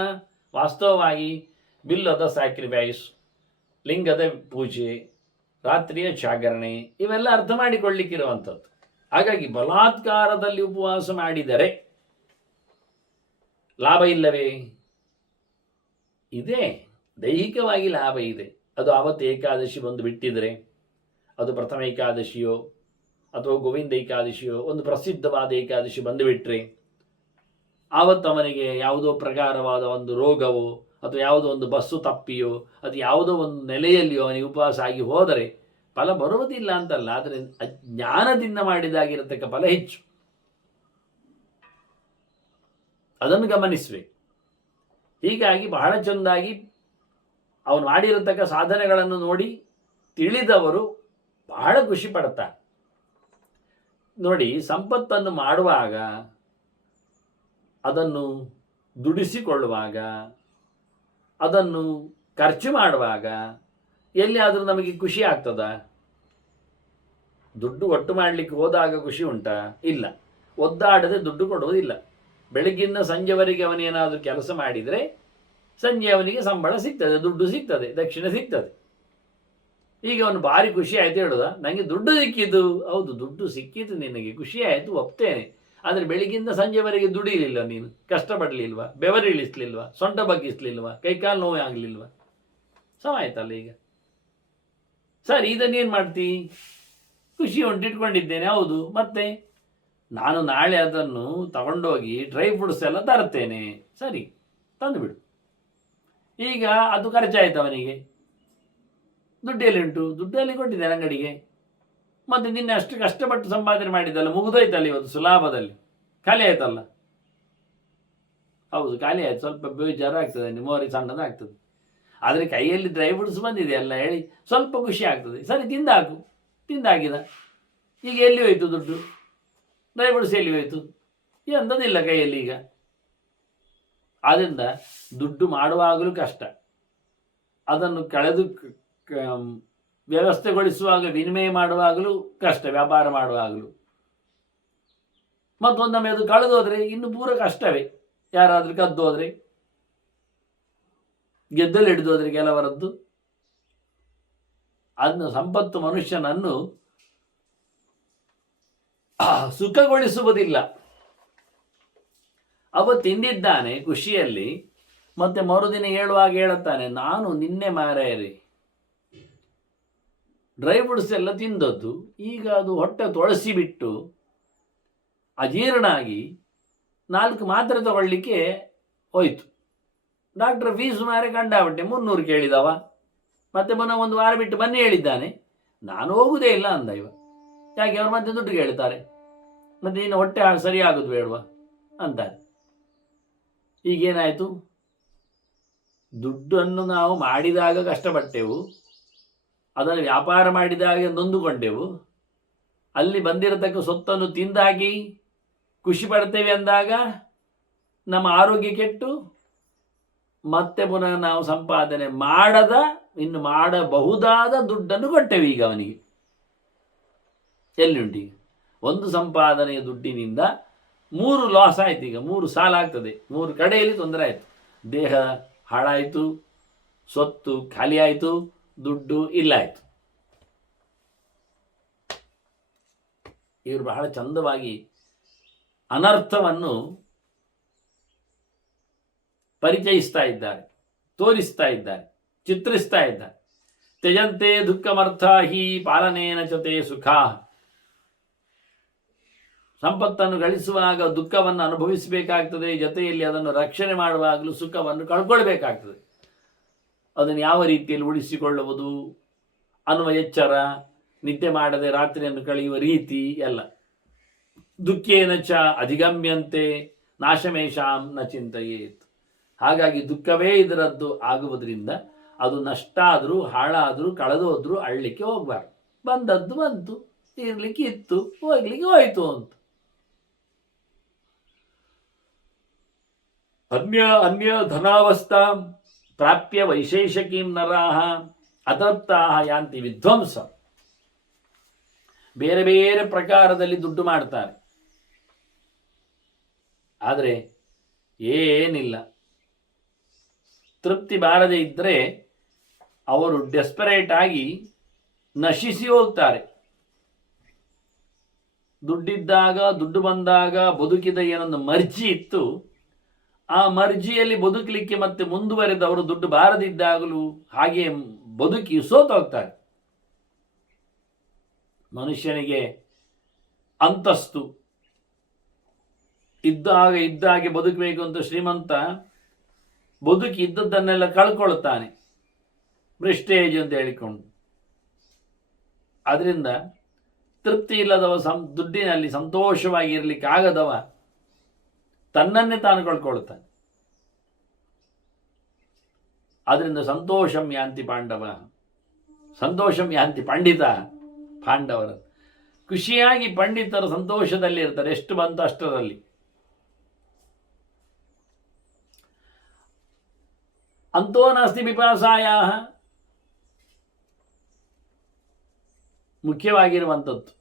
ವಾಸ್ತವವಾಗಿ ಬಿಲ್ಲದ ಸ್ಯಾಕ್ರಿಫೈಸ್, ಲಿಂಗದ ಪೂಜೆ, ರಾತ್ರಿಯ ಜಾಗರಣೆ, ಇವೆಲ್ಲ ಅರ್ಥ ಮಾಡಿಕೊಳ್ಳಿಕ್ಕಿರುವಂಥದ್ದು. ಹಾಗಾಗಿ ಬಲಾತ್ಕಾರದಲ್ಲಿ ಉಪವಾಸ ಮಾಡಿದರೆ ಲಾಭ ಇಲ್ಲವೇ? ಇದೆ, ದೈಹಿಕವಾಗಿ ಲಾಭ ಇದೆ. ಅದು ಆವತ್ತು ಏಕಾದಶಿ ಬಂದು ಬಿಟ್ಟಿದರೆ, ಅದು ಪ್ರಥಮ ಏಕಾದಶಿಯೋ ಅಥವಾ ಗೋವಿಂದ ಏಕಾದಶಿಯೋ, ಒಂದು ಪ್ರಸಿದ್ಧವಾದ ಏಕಾದಶಿ ಬಂದುಬಿಟ್ರೆ, ಆವತ್ತು ಅವನಿಗೆ ಯಾವುದೋ ಪ್ರಕಾರವಾದ ಒಂದು ರೋಗವೋ ಅಥವಾ ಯಾವುದೋ ಒಂದು ಬಸ್ಸು ತಪ್ಪಿಯೋ ಅದು ಯಾವುದೋ ಒಂದು ನೆಲೆಯಲ್ಲಿಯೋ ಅವನಿಗೆ ಉಪವಾಸ ಆಗಿ ಹೋದರೆ ಫಲ ಬರುವುದಿಲ್ಲ ಅಂತಲ್ಲ, ಆದರೆ ಅಜ್ಞಾನದಿಂದ ಮಾಡಿದಾಗಿರತಕ್ಕ ಫಲ ಹೆಚ್ಚು. ಅದನ್ನು ಗಮನಿಸಬೇಕು. ಹೀಗಾಗಿ ಬಹಳ ಚೆಂದಾಗಿ ಅವನು ಮಾಡಿರತಕ್ಕ ಸಾಧನೆಗಳನ್ನು ನೋಡಿ ತಿಳಿದವರು ಬಹಳ ಖುಷಿ ಪಡ್ತಾರೆ. ನೋಡಿ, ಸಂಪತ್ತನ್ನು ಮಾಡುವಾಗ, ಅದನ್ನು ದುಡಿಸಿಕೊಳ್ಳುವಾಗ, ಅದನ್ನು ಖರ್ಚು ಮಾಡುವಾಗ ಎಲ್ಲಿಯಾದರೂ ನಮಗೆ ಖುಷಿ ಆಗ್ತದ? ದುಡ್ಡು ಒಟ್ಟು ಮಾಡಲಿಕ್ಕೆ ಹೋದಾಗ ಖುಷಿ ಉಂಟಾ? ಇಲ್ಲ. ಒದ್ದಾಡದೆ ದುಡ್ಡು ಕೊಡುವುದಿಲ್ಲ. ಬೆಳಗ್ಗಿಂದ ಸಂಜೆವರೆಗೆ ಅವನೇನಾದರೂ ಕೆಲಸ ಮಾಡಿದರೆ ಸಂಜೆ ಅವನಿಗೆ ಸಂಬಳ ಸಿಗ್ತದೆ, ದುಡ್ಡು ಸಿಗ್ತದೆ, ದಕ್ಷಿಣ ಸಿಗ್ತದೆ. ಈಗ ಅವನು ಭಾರಿ ಖುಷಿ ಆಯಿತು ಹೇಳುದ, ನನಗೆ ದುಡ್ಡು ಸಿಕ್ಕಿದ್ದು. ಹೌದು, ದುಡ್ಡು ಸಿಕ್ಕಿತು, ನಿನಗೆ ಖುಷಿ ಆಯಿತು, ಒಪ್ತೇನೆ. ಆದರೆ ಬೆಳಗ್ಗಿಂದ ಸಂಜೆವರೆಗೆ ದುಡಿಲಿಲ್ಲ, ನೀನು ಕಷ್ಟಪಡಲಿಲ್ವಾ, ಬೆವರಿಳಿಸ್ಲಿಲ್ವಾ, ಸೊಂಟ ಬಗ್ಗಿಸ್ಲಿಲ್ವಾ, ಕೈಕಾಲು ನೋವು ಆಗಲಿಲ್ವಾ? ಸಮ ಆಯ್ತಲ್ಲ ಈಗ. ಸರಿ, ಇದನ್ನೇನು ಮಾಡ್ತಿ? ಖುಷಿ ಉಂಟಿಟ್ಕೊಂಡಿದ್ದೇನೆ, ಹೌದು, ಮತ್ತೆ ನಾನು ನಾಳೆ ಅದನ್ನು ತಗೊಂಡೋಗಿ ಡ್ರೈ ಫ್ರೂಟ್ಸ್ ಎಲ್ಲ ತರ್ತೇನೆ. ಸರಿ, ತಂದುಬಿಡು. ಈಗ ಅದು ಖರ್ಚಾಯ್ತು ಅವನಿಗೆ. ದುಡ್ಡಲ್ಲಿ ಉಂಟು, ದುಡ್ಡಲ್ಲಿ ಕೊಟ್ಟಿದ್ದೇನೆ ಅಂಗಡಿಗೆ. ಮತ್ತು ನಿನ್ನೆ ಅಷ್ಟು ಕಷ್ಟಪಟ್ಟು ಸಂಪಾದನೆ ಮಾಡಿದ್ದಲ್ಲ, ಮುಗಿದೋಯ್ತಲ್ಲ ಇವತ್ತು ಸುಲಾಭದಲ್ಲಿ, ಖಾಲಿ ಆಯ್ತಲ್ಲ. ಹೌದು, ಖಾಲಿ ಆಯ್ತು. ಸ್ವಲ್ಪ ಬೇಜಾರು ಆಗ್ತದೆ, ನಿಮ್ಮವರಿಗೆ ಸಣ್ಣದಾಗ್ತದೆ. ಆದರೆ ಕೈಯಲ್ಲಿ ಡ್ರೈ ಫ್ರೂಟ್ಸ್ ಬಂದಿದೆ ಎಲ್ಲ ಹೇಳಿ ಸ್ವಲ್ಪ ಖುಷಿ ಆಗ್ತದೆ. ಸರಿ, ತಿಂದಾಕು, ತಿಂದಾಕಿದ. ಈಗ ಎಲ್ಲಿ ಹೋಯ್ತು ದುಡ್ಡು? ಡ್ರೈ ಫ್ರೂಟ್ಸ್ ಎಲ್ಲಿ ಹೋಯ್ತು? ಎಂಥದಿಲ್ಲ ಕೈಯಲ್ಲಿ ಈಗ. ಆದ್ದರಿಂದ ದುಡ್ಡು ಮಾಡುವಾಗಲೂ ಕಷ್ಟ, ಅದನ್ನು ಕಳೆದು ವ್ಯವಸ್ಥೆಗೊಳಿಸುವಾಗ, ವಿನಿಮಯ ಮಾಡುವಾಗಲೂ ಕಷ್ಟ, ವ್ಯಾಪಾರ ಮಾಡುವಾಗಲೂ. ಮತ್ತೊಂದೊಮ್ಮೆ ಅದು ಕಳೆದೋದ್ರೆ ಇನ್ನು ಪೂರ ಕಷ್ಟವೇ. ಯಾರಾದರೂ ಕದ್ದೋದ್ರೆ, ಗೆದ್ದಲು ಹಿಡಿದೋದ್ರೆ ಕೆಲವರದ್ದು. ಅದನ್ನು ಸಂಪತ್ತು ಮನುಷ್ಯನನ್ನು ಸುಖಗೊಳಿಸುವುದಿಲ್ಲ. ಅವ ತಿಂದಿದ್ದಾನೆ ಖುಷಿಯಲ್ಲಿ, ಮತ್ತೆ ಮರುದಿನ ಹೇಳುವಾಗ ಹೇಳುತ್ತಾನೆ, ನಾನು ನಿನ್ನೆ ಮಾರಾಯರಿ ಡ್ರೈ ಫ್ರೂಟ್ಸ್ ಎಲ್ಲ ತಿಂದದ್ದು, ಈಗ ಅದು ಹೊಟ್ಟೆ ತೊಳಸಿಬಿಟ್ಟು ಅಜೀರ್ಣ ಆಗಿ 4 ಮಾತ್ರೆ ತಗೊಳ್ಳಿಕ್ಕೆ ಹೋಯ್ತು. ಡಾಕ್ಟರ್ ಫೀಸು ಮಾರೆ ಕಂಡಾಬಿಟ್ಟೆ 300 ಕೇಳಿದವ. ಮತ್ತೆ ಪುನಃ 1 ವಾರ ಬಿಟ್ಟು ಬನ್ನಿ ಹೇಳಿದ್ದಾನೆ. ನಾನು ಹೋಗುವುದೇ ಇಲ್ಲ ಅಂದ ಇವ. ಯಾಕೆ? ಅವ್ರು ಮತ್ತೆ ದುಡ್ಡು ಕೇಳ್ತಾರೆ, ಮತ್ತೆ ಇನ್ನು ಹೊಟ್ಟೆ ಸರಿಯಾಗೋದು ಬೇಡವಾ ಅಂತಾರೆ. ಈಗೇನಾಯಿತು? ದುಡ್ಡನ್ನು ನಾವು ಮಾಡಿದಾಗ ಕಷ್ಟಪಟ್ಟೆವು, ಅದನ್ನು ವ್ಯಾಪಾರ ಮಾಡಿದಾಗ ನೊಂದುಕೊಂಡೆವು. ಅಲ್ಲಿ ಬಂದಿರತಕ್ಕ ಸೊತ್ತನ್ನು ತಿಂದಾಗಿ ಖುಷಿ ಪಡ್ತೇವೆ ಅಂದಾಗ ನಮ್ಮ ಆರೋಗ್ಯ ಕೆಟ್ಟು ಮತ್ತೆ ಪುನಃ ನಾವು ಸಂಪಾದನೆ ಮಾಡದ, ಇನ್ನು ಮಾಡಬಹುದಾದ ದುಡ್ಡನ್ನು ಕೊಟ್ಟೆವು ಈಗ ಅವನಿಗೆ. ಎಲ್ಲಿ ಉಂಟೀಗ? 1 ಸಂಪಾದನೆಯ ದುಡ್ಡಿನಿಂದ 3 ಲಾಸ್ ಆಯ್ತು. ಈಗ 3 ಸಾಲ ಆಗ್ತದೆ, 3 ಕಡೆಯಲ್ಲಿ ತೊಂದರೆ ಆಯಿತು. ದೇಹ ಹಾಳಾಯಿತು, ಸ್ವತ್ತು ಖಾಲಿ ಆಯಿತು, ದುಡ್ಡು ಇಲ್ಲ ಆಯಿತು. ಇವರು ಬಹಳ ಚಂದವಾಗಿ ಅನರ್ಥವನ್ನು ಪರಿಚಯಿಸ್ತಾ ಇದ್ದಾರೆ, ತೋರಿಸ್ತಾ ಇದ್ದಾರೆ, ಚಿತ್ರಿಸ್ತಾ ಇದ್ದಾರೆ. ತ್ಯಜಂತೆ ದುಃಖಮರ್ಥ ಹಿ ಪಾಲನೇನ ಚತೆ ಸುಖ. ಸಂಪತ್ತನ್ನು ಗಳಿಸುವಾಗ ದುಃಖವನ್ನು ಅನುಭವಿಸಬೇಕಾಗ್ತದೆ, ಜೊತೆಯಲ್ಲಿ ಅದನ್ನು ರಕ್ಷಣೆ ಮಾಡುವಾಗಲೂ ಸುಖವನ್ನು ಕಳ್ಕೊಳ್ಬೇಕಾಗ್ತದೆ. ಅದನ್ನು ಯಾವ ರೀತಿಯಲ್ಲಿ ಉಳಿಸಿಕೊಳ್ಳುವುದು ಅನ್ನುವ ಎಚ್ಚರ, ನಿದ್ದೆ ಮಾಡದೆ ರಾತ್ರಿಯನ್ನು ಕಳೆಯುವ ರೀತಿ ಎಲ್ಲ. ದುಃಖೇನ ಚ ಅಧಿಗಮ್ಯಂತೆ ನಾಶಮೇಶಾಂ ನ ಚಿಂತೆಯೇತ್. ಹಾಗಾಗಿ ದುಃಖವೇ ಇದರದ್ದು ಆಗುವುದರಿಂದ ಅದು ನಷ್ಟ ಆದರೂ, ಹಾಳಾದರೂ, ಕಳೆದೋದ್ರೂ ಅಳ್ಳಿಕ್ಕೆ ಹೋಗ್ಬಾರ್ದು. ಬಂದದ್ದು ಬಂತು, ಇರ್ಲಿಕ್ಕೆ ಇತ್ತು, ಹೋಗ್ಲಿಕ್ಕೆ ಹೋಯ್ತು ಅಂತ. ಅನ್ಯ ಧನಾವಸ್ಥಾ ಪ್ರಾಪ್ಯ ವೈಶೇಷಕೀಂ ನರಾಹ ಅತೃಪ್ತಾಹ ಯಾಂತಿ ವಿಧ್ವಂಸ. ಬೇರೆ ಬೇರೆ ಪ್ರಕಾರದಲ್ಲಿ ದುಡ್ಡು ಮಾಡ್ತಾರೆ, ಆದರೆ ಏನಿಲ್ಲ, ತೃಪ್ತಿ ಬಾರದೇ ಇದ್ದರೆ ಅವರು ಡೆಸ್ಪರೇಟ್ ಆಗಿ ನಶಿಸಿ ಹೋಗ್ತಾರೆ. ದುಡ್ಡಿದ್ದಾಗ, ದುಡ್ಡು ಬಂದಾಗ ಬದುಕಿದ ಏನೊಂದು ಮರ್ಜಿ ಇತ್ತು, ಆ ಮರ್ಜಿಯಲ್ಲಿ ಬದುಕಲಿಕ್ಕೆ ಮತ್ತೆ ಮುಂದುವರೆದವರು ದುಡ್ಡು ಬಾರದಿದ್ದಾಗಲೂ ಹಾಗೆ ಬದುಕಿ ಸೋತೋಗ್ತಾರೆ. ಮನುಷ್ಯನಿಗೆ ಅಂತಸ್ತು ಇದ್ದಾಗೆ ಬದುಕಬೇಕು ಅಂತ ಶ್ರೀಮಂತ ಬದುಕಿ ಇದ್ದದ್ದನ್ನೆಲ್ಲ ಕಳ್ಕೊಳ್ತಾನೆ, ಪ್ರೆಸ್ಟೇಜ್ ಅಂತ ಹೇಳಿಕೊಂಡು. ಆದ್ರಿಂದ ತೃಪ್ತಿ ಇಲ್ಲದವ, ದುಡ್ಡಿನಲ್ಲಿ ಸಂತೋಷವಾಗಿ ಇರಲಿಕ್ಕೆ ಆಗದವ ತನ್ನನ್ನೇ ತಾನು ಕಳ್ಕೊಳ್ತಾನೆ. ಆದ್ರಿಂದ ಸಂತೋಷಂ ಯಾಂತಿ ಪಾಂಡವ, ಸಂತೋಷಂ ಯಾಂತಿ ಪಂಡಿತ. ಪಾಂಡವರ ಖುಷಿಯಾಗಿ ಪಂಡಿತರು ಸಂತೋಷದಲ್ಲಿ ಇರ್ತಾರೆ, ಎಷ್ಟು ಬಂತು ಅಷ್ಟರಲ್ಲಿ. ಅಂತೋ ನಾಸ್ತಿ ಪಿಪಾಸಾಯ. ಮುಖ್ಯವಾಗಿರುವಂಥದ್ದು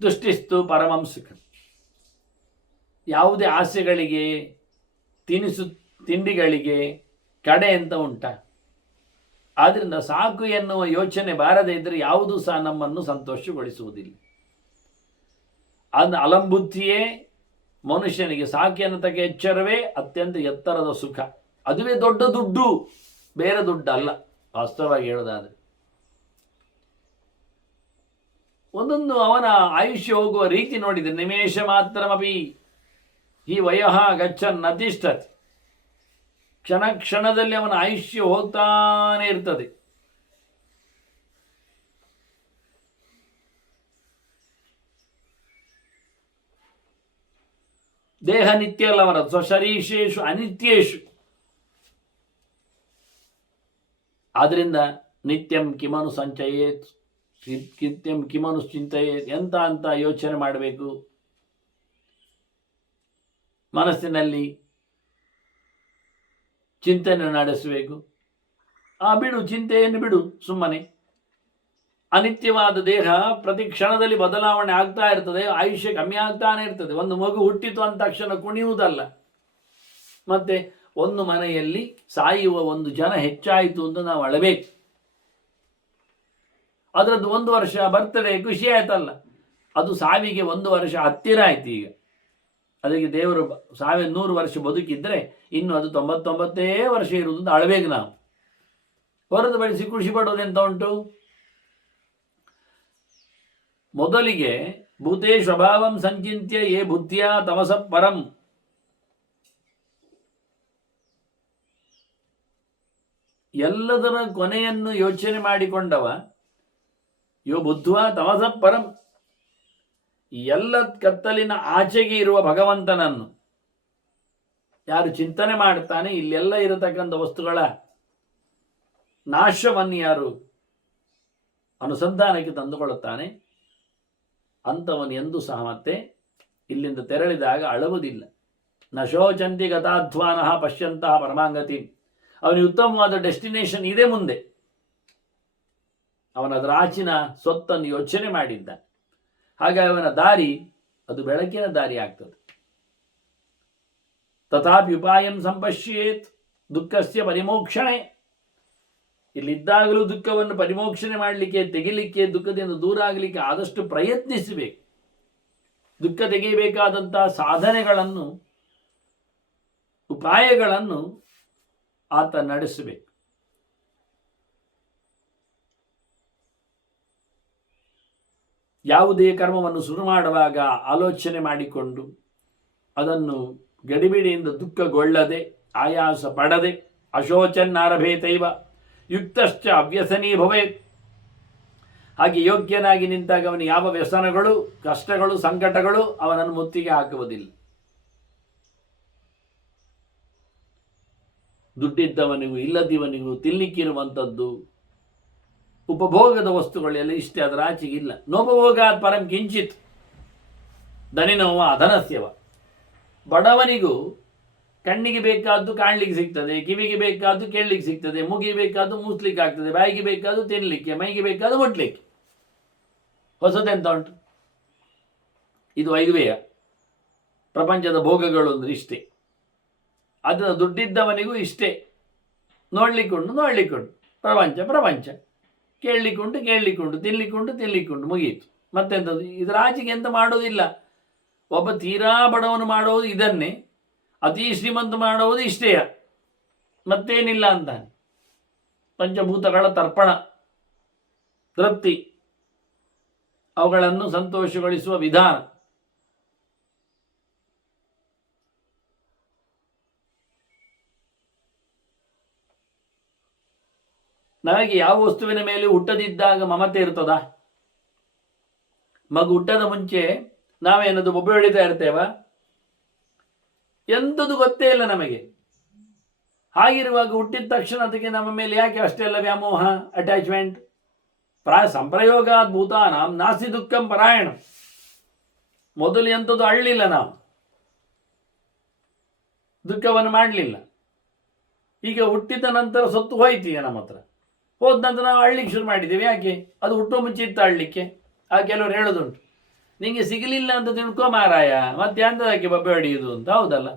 ದೃಷ್ಟಿಸ್ತು ಪರಮಂ ಸುಖ. ಯಾವುದೇ ಆಸೆಗಳಿಗೆ, ತಿಂಡಿಗಳಿಗೆ ಕಡೆ ಅಂತ ಉಂಟ. ಆದ್ದರಿಂದ ಸಾಕು ಎನ್ನುವ ಯೋಚನೆ ಬಾರದೇ ಇದ್ದರೆ ಯಾವುದೂ ಸಹ ನಮ್ಮನ್ನು ಸಂತೋಷಗೊಳಿಸುವುದಿಲ್ಲ. ಅದನ್ನ ಅಲಂಬುದ್ಧಿಯೇ ಮನುಷ್ಯನಿಗೆ ಸಾಕು ಎನ್ನತಕ್ಕ ಎಚ್ಚರವೇ ಅತ್ಯಂತ ಎತ್ತರದ ಸುಖ. ಅದುವೇ ದೊಡ್ಡ ದುಡ್ಡು, ಬೇರೆ ದುಡ್ಡಲ್ಲ. ವಾಸ್ತವವಾಗಿ ಹೇಳೋದಾದ್ರೆ ಒಂದೊಂದು ಅವನ ಆಯುಷ್ಯ ಹೋಗುವ ರೀತಿ ನೋಡಿದರೆ, ನಿಮೇಷ ಮಾತ್ರಮಪಿ ಈ ವಯಃ ಗಚ್ಚನ್ ನತಿಷ್ಠತಿ. ಕ್ಷಣ ಕ್ಷಣದಲ್ಲಿ ಅವನ ಆಯುಷ್ಯ ಹೋಗ್ತಾನೆ ಇರ್ತದೆ. ದೇಹ ನಿತ್ಯ ಅಲ್ಲವರ ಸ್ವಶರೀಶೇಷು ಅನಿತ್ಯೇಶು. ಆದ್ರಿಂದ ನಿತ್ಯಂ ಕಿಮನು ಸಂಚಯೇತ್, ನಿತ್ಯಂ ಕಿಮನು ಚಿಂತೆಯೇತ್, ಎಂತ ಅಂತ ಯೋಚನೆ ಮಾಡಬೇಕು. ಮನಸ್ಸಿನಲ್ಲಿ ಚಿಂತನೆ ನಡೆಸಬೇಕು. ಬಿಡು ಚಿಂತೆಯನ್ನು ಬಿಡು, ಸುಮ್ಮನೆ. ಅನಿತ್ಯವಾದ ದೇಹ ಪ್ರತಿ ಕ್ಷಣದಲ್ಲಿ ಬದಲಾವಣೆ ಆಗ್ತಾ ಇರ್ತದೆ, ಆಯುಷ್ಯ ಕಮ್ಮಿ ಆಗ್ತಾನೆ ಇರ್ತದೆ. ಒಂದು ಮಗು ಹುಟ್ಟಿತು ಅಂದ ತಕ್ಷಣ ಕುಣಿಯುವುದಲ್ಲ. ಮತ್ತೆ ಒಂದು ಮನೆಯಲ್ಲಿ ಸಾಯುವ ಒಂದು ಜನ ಹೆಚ್ಚಾಯಿತು ಅಂತ ನಾವು ಅಳಬೇಕು. ಅದರದ್ದು 1 ವರ್ಷ ಬರ್ತಡೇ ಖುಷಿ ಆಯ್ತಲ್ಲ, ಅದು ಸಾವಿಗೆ 1 ವರ್ಷ ಹತ್ತಿರ ಆಯ್ತು. ಈಗ ಅದಕ್ಕೆ ದೇವರು 100 ವರ್ಷ ಬದುಕಿದ್ರೆ ಇನ್ನು ಅದು 99 ವರ್ಷ ಇರುವುದು ಅಂತ ಅಳಬೇಕು ನಾವು. ಹೊರತುಪಡಿಸಿ ಖುಷಿ ಪಡೋದು ಎಂತ ಉಂಟು? ಮೊದಲಿಗೆ ಭೂತೇ ಸ್ವಭಾವಂ ಸಂಚಿತ್ಯ ಯೇ ಬುದ್ಧಿಯ ತಮಸ ಪರಂ. ಎಲ್ಲದರ ಕೊನೆಯನ್ನು ಯೋಚನೆ ಮಾಡಿಕೊಂಡವ ಯೋ ಬುದ್ಧ್ವಾ ತಮಸ ಪರಂ. ಎಲ್ಲ ಕತ್ತಲಿನ ಆಚೆಗೆ ಇರುವ ಭಗವಂತನನ್ನು ಯಾರು ಚಿಂತನೆ ಮಾಡ್ತಾನೆ, ಇಲ್ಲೆಲ್ಲ ಇರತಕ್ಕಂಥ ವಸ್ತುಗಳ ನಾಶವನ್ನು ಯಾರು ಅನುಸಂಧಾನಕ್ಕೆ ತಂದುಕೊಳ್ಳುತ್ತಾನೆ, ಅಂಥವನು ಎಂದೂ ಸಹ ಮತ್ತೆ ಇಲ್ಲಿಂದ ತೆರಳಿದಾಗ ಅಳುವುದಿಲ್ಲ. ನ ಶೋಚಂತಿ ಗತಾಧ್ವಾನಃ ಪಶ್ಯಂತಹ ಪರಮಾಂಗತಿ. ಅವನಿಗೆ ಉತ್ತಮವಾದ ಡೆಸ್ಟಿನೇಷನ್ ಇದೆ ಮುಂದೆ. ಅವನದರ ಆಚಿನ ಸ್ವತ್ತನ್ನು ಯೋಚನೆ ಮಾಡಿದ್ದ. ಹಾಗಾಗಿ ಅವನ ದಾರಿ ಅದು ಬೆಳಕಿನ ದಾರಿ ಆಗ್ತದೆ. ತಥಾಪಿ ಉಪಾಯಂ ಸಂಪಶ್ಯೇತ್ ದುಃಖಸ್ಯ ಪರಿಮೋಕ್ಷಣೆ. ಇಲ್ಲಿದ್ದಾಗಲೂ ದುಃಖವನ್ನು ಪರಿಮೋಕ್ಷಣೆ ಮಾಡಲಿಕ್ಕೆ, ತೆಗಿಲಿಕ್ಕೆ, ದುಃಖದಿಂದ ದೂರ ಆಗಲಿಕ್ಕೆ ಆದಷ್ಟು ಪ್ರಯತ್ನಿಸಬೇಕು. ದುಃಖ ತೆಗೆಯಬೇಕಾದಂತಹ ಸಾಧನೆಗಳನ್ನು, ಉಪಾಯಗಳನ್ನು ಆತ ನಡೆಸಬೇಕು. ಯಾವುದೇ ಕರ್ಮವನ್ನು ಶುರು ಮಾಡುವಾಗ ಆಲೋಚನೆ ಮಾಡಿಕೊಂಡು ಅದನ್ನು ಗಡಿಬಿಡಿಯಿಂದ ದುಃಖಗೊಳ್ಳದೆ, ಆಯಾಸ ಪಡದೆ, ಅಶೋಚನ್ನಾರಭೇತೈವ ಯುಕ್ತಶ್ಚ ಅವ್ಯಸನೀ ಭವೇತ್. ಹಾಗೆ ಯೋಗ್ಯನಾಗಿ ನಿಂತಾಗ ಅವನು ಯಾವ ವ್ಯಸನಗಳು, ಕಷ್ಟಗಳು, ಸಂಕಟಗಳು ಅವನನ್ನು ಮುತ್ತಿಗೆ ಹಾಕುವುದಿಲ್ಲ. ದುಡ್ಡಿದ್ದವನಿಗೂ ಇಲ್ಲದಿವನಿಗೂ ತಿನ್ಲಿಕ್ಕಿರುವಂಥದ್ದು ಉಪಭೋಗದ ವಸ್ತುಗಳೆಲ್ಲ ಇಷ್ಟೇ, ಅದರ ಆಚೆಗಿಲ್ಲ. ನೋಪಭೋಗಾತ್ ಪರಂ ಕಿಂಚಿತ್ ಧನಿನೋವ ಅಧನಸ್ಯವ. ಬಡವನಿಗೂ ಕಣ್ಣಿಗೆ ಬೇಕಾದ್ದು ಕಾಣಲಿಕ್ಕೆ ಸಿಗ್ತದೆ, ಕಿವಿಗೆ ಬೇಕಾದ್ದು ಕೇಳಲಿಕ್ಕೆ ಸಿಗ್ತದೆ, ಮೂಗಿಗೆ ಬೇಕಾದ್ದು ಮೂಸ್ಲಿಕ್ಕೆ ಆಗ್ತದೆ, ಬಾಯಿಗೆ ಬೇಕಾದ್ದು ತಿನ್ನಲಿಕ್ಕೆ, ಮೈಗೆ ಬೇಕಾದ್ದು ಮುಟ್ಲಿಕ್ಕೆ. ಹೊಸದೆಂತ ಉಂಟು? ಇದು ಐದುವೆಯ ಪ್ರಪಂಚದ ಭೋಗಗಳು ಅಂದ್ರೆ ಇಷ್ಟೇ. ಅದರ ದುಡ್ಡಿದ್ದವನಿಗೂ ಇಷ್ಟೇ. ನೋಡ್ಲಿಕ್ಕುಂಟು ಪ್ರಪಂಚ, ಕೇಳಲಿಕ್ಕುಂಟು, ತಿನ್ಲಿಕ್ಕುಂಟು, ಮುಗಿಯಿತು. ಮತ್ತೆಂಥದ್ದು? ಇದರ ಆಚೆಗೆ ಎಂತ ಮಾಡೋದಿಲ್ಲ. ಒಬ್ಬ ತೀರಾ ಬಡವನು ಮಾಡೋದು ಇದನ್ನೇ, ಅತಿ ಶ್ರೀಮಂತ ಮಾಡುವುದು ಇಷ್ಟೇ, ಮತ್ತೇನಿಲ್ಲ ಅಂತಾನೆ. ಪಂಚಭೂತಗಳ ತರ್ಪಣ, ತೃಪ್ತಿ, ಅವುಗಳನ್ನು ಸಂತೋಷಗೊಳಿಸುವ ವಿಧಾನ. ನಮಗೆ ಯಾವ ವಸ್ತುವಿನ ಮೇಲೆ ಹುಟ್ಟದಿದ್ದಾಗ ಮಮತೆ ಇರ್ತದ? ಮಗು ಹುಟ್ಟದ ಮುಂಚೆ ನಾವೇನದು ಬೊಬ್ಬೆ ಹೊಡಿತಾ ಇರ್ತೇವ? ಎಂಥದ್ದು ಗೊತ್ತೇ ಇಲ್ಲ ನಮಗೆ. ಹಾಗಿರುವಾಗ ಹುಟ್ಟಿದ ತಕ್ಷಣ ಅದಕ್ಕೆ ನಮ್ಮ ಮೇಲೆ ಯಾಕೆ ಅಷ್ಟೆಲ್ಲ ವ್ಯಾಮೋಹ, ಅಟ್ಯಾಚ್ಮೆಂಟ್? ಸಂಪ್ರಯೋಗಾತ್ ಭೂತಾನಾಂ ನಾಸ್ತಿ ದುಃಖಂ ಪರಾಯಣ. ಮೊದಲು ಎಂಥದ್ದು ಅಳ್ಳಿಲ್ಲ, ನಾವು ದುಃಖವನ್ನು ಮಾಡಲಿಲ್ಲ. ಈಗ ಹುಟ್ಟಿದ ನಂತರ ಸತ್ತು ಹೋಯ್ತೀಯ ನಮ್ಮ ಹತ್ರ. ಹೋದ ನಂತರ ನಾವು ಅಳ್ಳಿಕ್ಕೆ ಶುರು ಮಾಡಿದ್ದೇವೆ. ಯಾಕೆ? ಅದು ಹುಟ್ಟೋ ಮುಂಚೆ ಇತ್ತು ಅಳ್ಳಿಕ್ಕೆ. ಕೆಲವರು ಹೇಳೋದುಂಟು, ನಿಂಗೆ ಸಿಗಲಿಲ್ಲ ಅಂತ ತಿಳ್ಕೊ ಮಾರಾಯ, ಮತ್ತೆ ಎಂತದಕ್ಕೆ ಬಬ್ಬೆ ಹೊಡೆಯುವುದು ಅಂತ. ಹೌದಲ್ಲ?